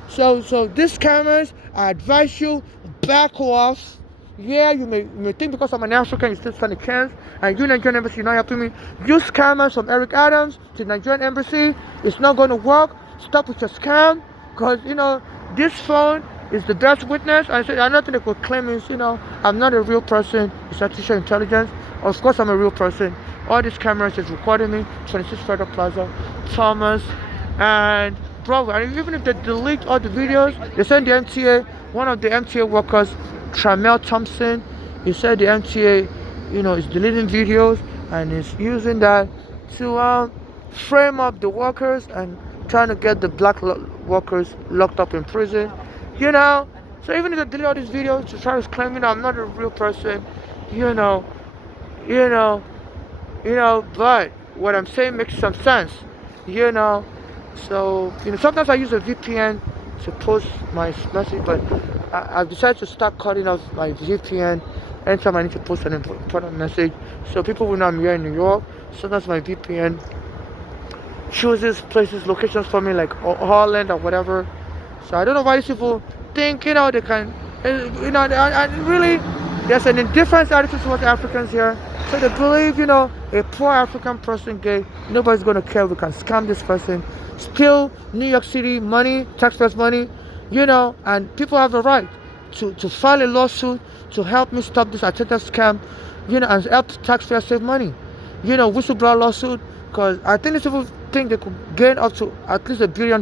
So these scammers, I advise you, back off. Yeah, you may think because I'm an African, you still stand a chance. And you, Nigerian embassy, you're not helping me. Use scammers from Eric Adams to Nigerian embassy. It's not going to work. Stop with your scam. Because, this phone is the best witness. I said, nothing they could claim is, I'm not a real person. It's artificial intelligence. Of course, I'm a real person. All these cameras is recording me. 26 Federal Plaza, Thomas, and Bravo. And even if they delete all the videos, they send the MTA, one of the MTA workers, Tramel Thompson, he said the MTA, is deleting videos and is using that to frame up the workers and trying to get the black workers locked up in prison. So even if they delete all these videos to try to claim, I'm not a real person, but what I'm saying makes some sense, So, sometimes I use a VPN to post my message, but I've decided to start cutting off my VPN anytime I need to post an important message. So people will know I'm here in New York. Sometimes my VPN chooses places, locations for me, like Holland or whatever. So I don't know why these people think, they can, really, there's an indifference attitude towards Africans here. So they believe, a poor African person gay, nobody's going to care. We can scam this person, steal New York City money, taxpayers' money, and people have the right to file a lawsuit to help me stop this attempted scam, and help taxpayers save money. Whistleblower lawsuit, because I think these people think they could gain up to at least $1 billion,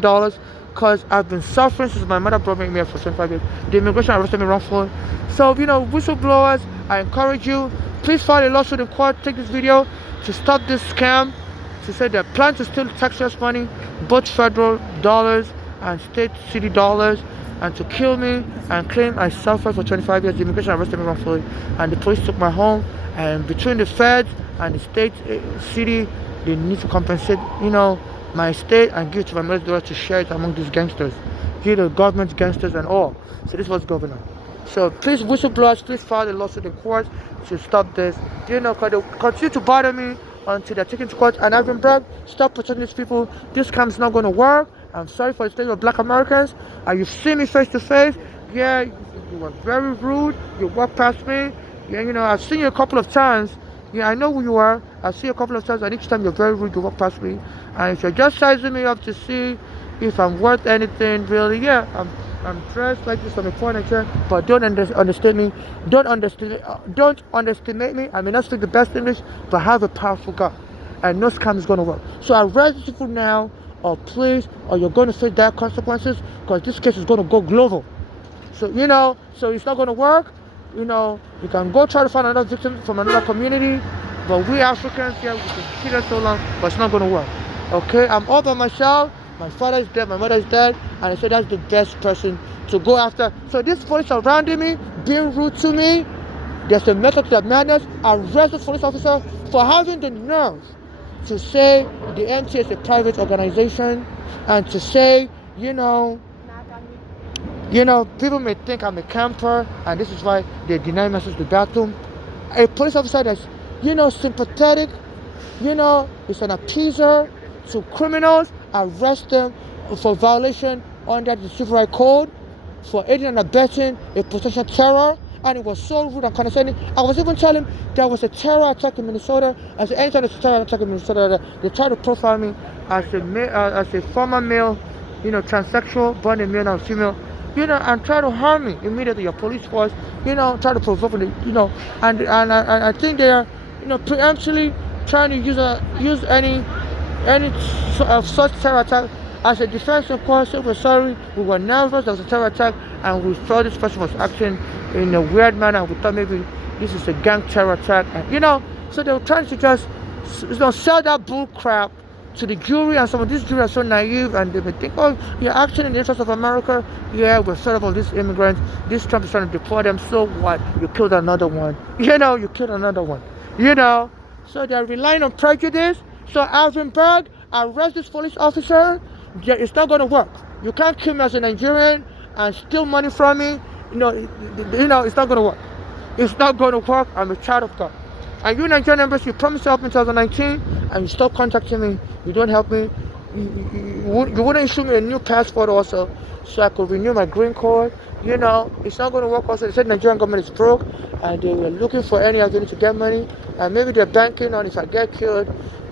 because I've been suffering since my mother brought me here for 25 years. The immigration arrested me wrongfully. So, whistleblowers, I encourage you, please file a lawsuit in court, take this video to stop this scam. She said they're planning to steal taxpayers' money, both federal dollars and state city dollars, and to kill me and claim I suffered for 25 years. The immigration arrested me wrongfully, and the police took my home. And between the feds and the state, city, they need to compensate, my state and give it to my mother's daughter to share it among these gangsters, the government gangsters and all. So this was governor. So please, whistleblowers, please file a lawsuit in court to stop this. Because they continue to bother me until they're taken to court. And I've been bragged, stop protecting these people. This camp's not going to work. I'm sorry for the state of black Americans. And you've seen me face to face. Yeah, you were very rude. You walked past me. Yeah, I've seen you a couple of times. Yeah, I know who you are. I've seen you a couple of times, and each time you're very rude, you walk past me. And if you're just sizing me up to see if I'm worth anything, really, yeah, I'm dressed like this, I'm a foreign Nigerian, but don't underestimate me. Don't underestimate me. I may not speak the best English, but I have a powerful God, and no scam is going to work. So I arrest people now, or please, or you're going to face dire consequences, because this case is going to go global. So so it's not going to work. You can go try to find another victim from another community, but we Africans here, we can kill us so long, but it's not going to work. Okay, I'm all by myself. My father is dead, my mother is dead, and I said that's the best person to go after. So this police surrounding me, being rude to me. There's a method to that madness. Arrest this police officer for having the nerve to say the MTA is a private organization, and to say, people may think I'm a camper, and this is why they deny me access to the bathroom. A police officer that's, sympathetic, is an appeaser to criminals, arrest them for violation under the Civil Rights Code, for aiding and abetting a potential terror. And it was so rude and condescending. I was even telling him there was a terror attack in Minnesota. I said, anytime there's a terror attack in Minnesota, they try to profile me as a former male, transsexual, born a male and female, and try to harm me immediately. Your police force, try to provoke me, and I think they are, preemptively trying to use any such terror attack as a defense. Of course, we're sorry, we were nervous, there was a terror attack, and we thought this person was acting in a weird manner. We thought maybe this is a gang terror attack, and so they were trying to just sell that bull crap to the jury, and some of these jury are so naive, and they may think, oh, you're acting in the interest of America. Yeah, we're sort of all these immigrants. This Trump is trying to deport them. So what? You killed another one. You killed another one. So they're relying on prejudice. So Alvin Berg, arrest this police officer. It's not going to work. You can't kill me as a Nigerian and steal money from me. It's not going to work. It's not going to work. I'm a child of God. And you Nigerian members, you promised to help me in 2019, and you stop contacting me. You don't help me. You wouldn't issue me a new passport also, so I could renew my green card. It's not going to work also. They said Nigerian government is broke, and they were looking for any avenue to get money. And maybe they're banking on if I get killed,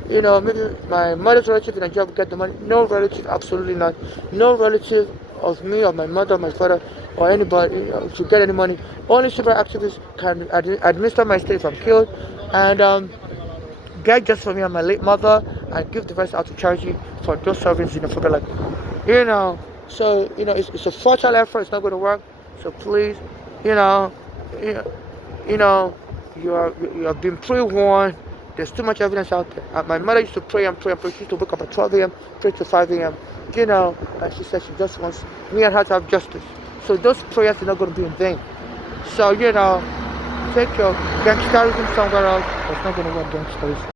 maybe my mother's relative in Nigeria will get the money. No relative, absolutely not. No relative of me, or my mother, my father, or anybody to get any money. Only civil activists can administer my estate if I'm killed, and get just for me and my late mother, and give the rest out to charity for those serving xenophobia. So it's a futile effort. It's not going to work. So please, you have been pre-warned. There's too much evidence out there. My mother used to pray and pray and pray. She used to wake up at 12 a.m., pray to 5 a.m. And she said she just wants me and her to have justice. So those prayers are not going to be in vain. So take your gangsterism somewhere else. It's not going to work, gangsters.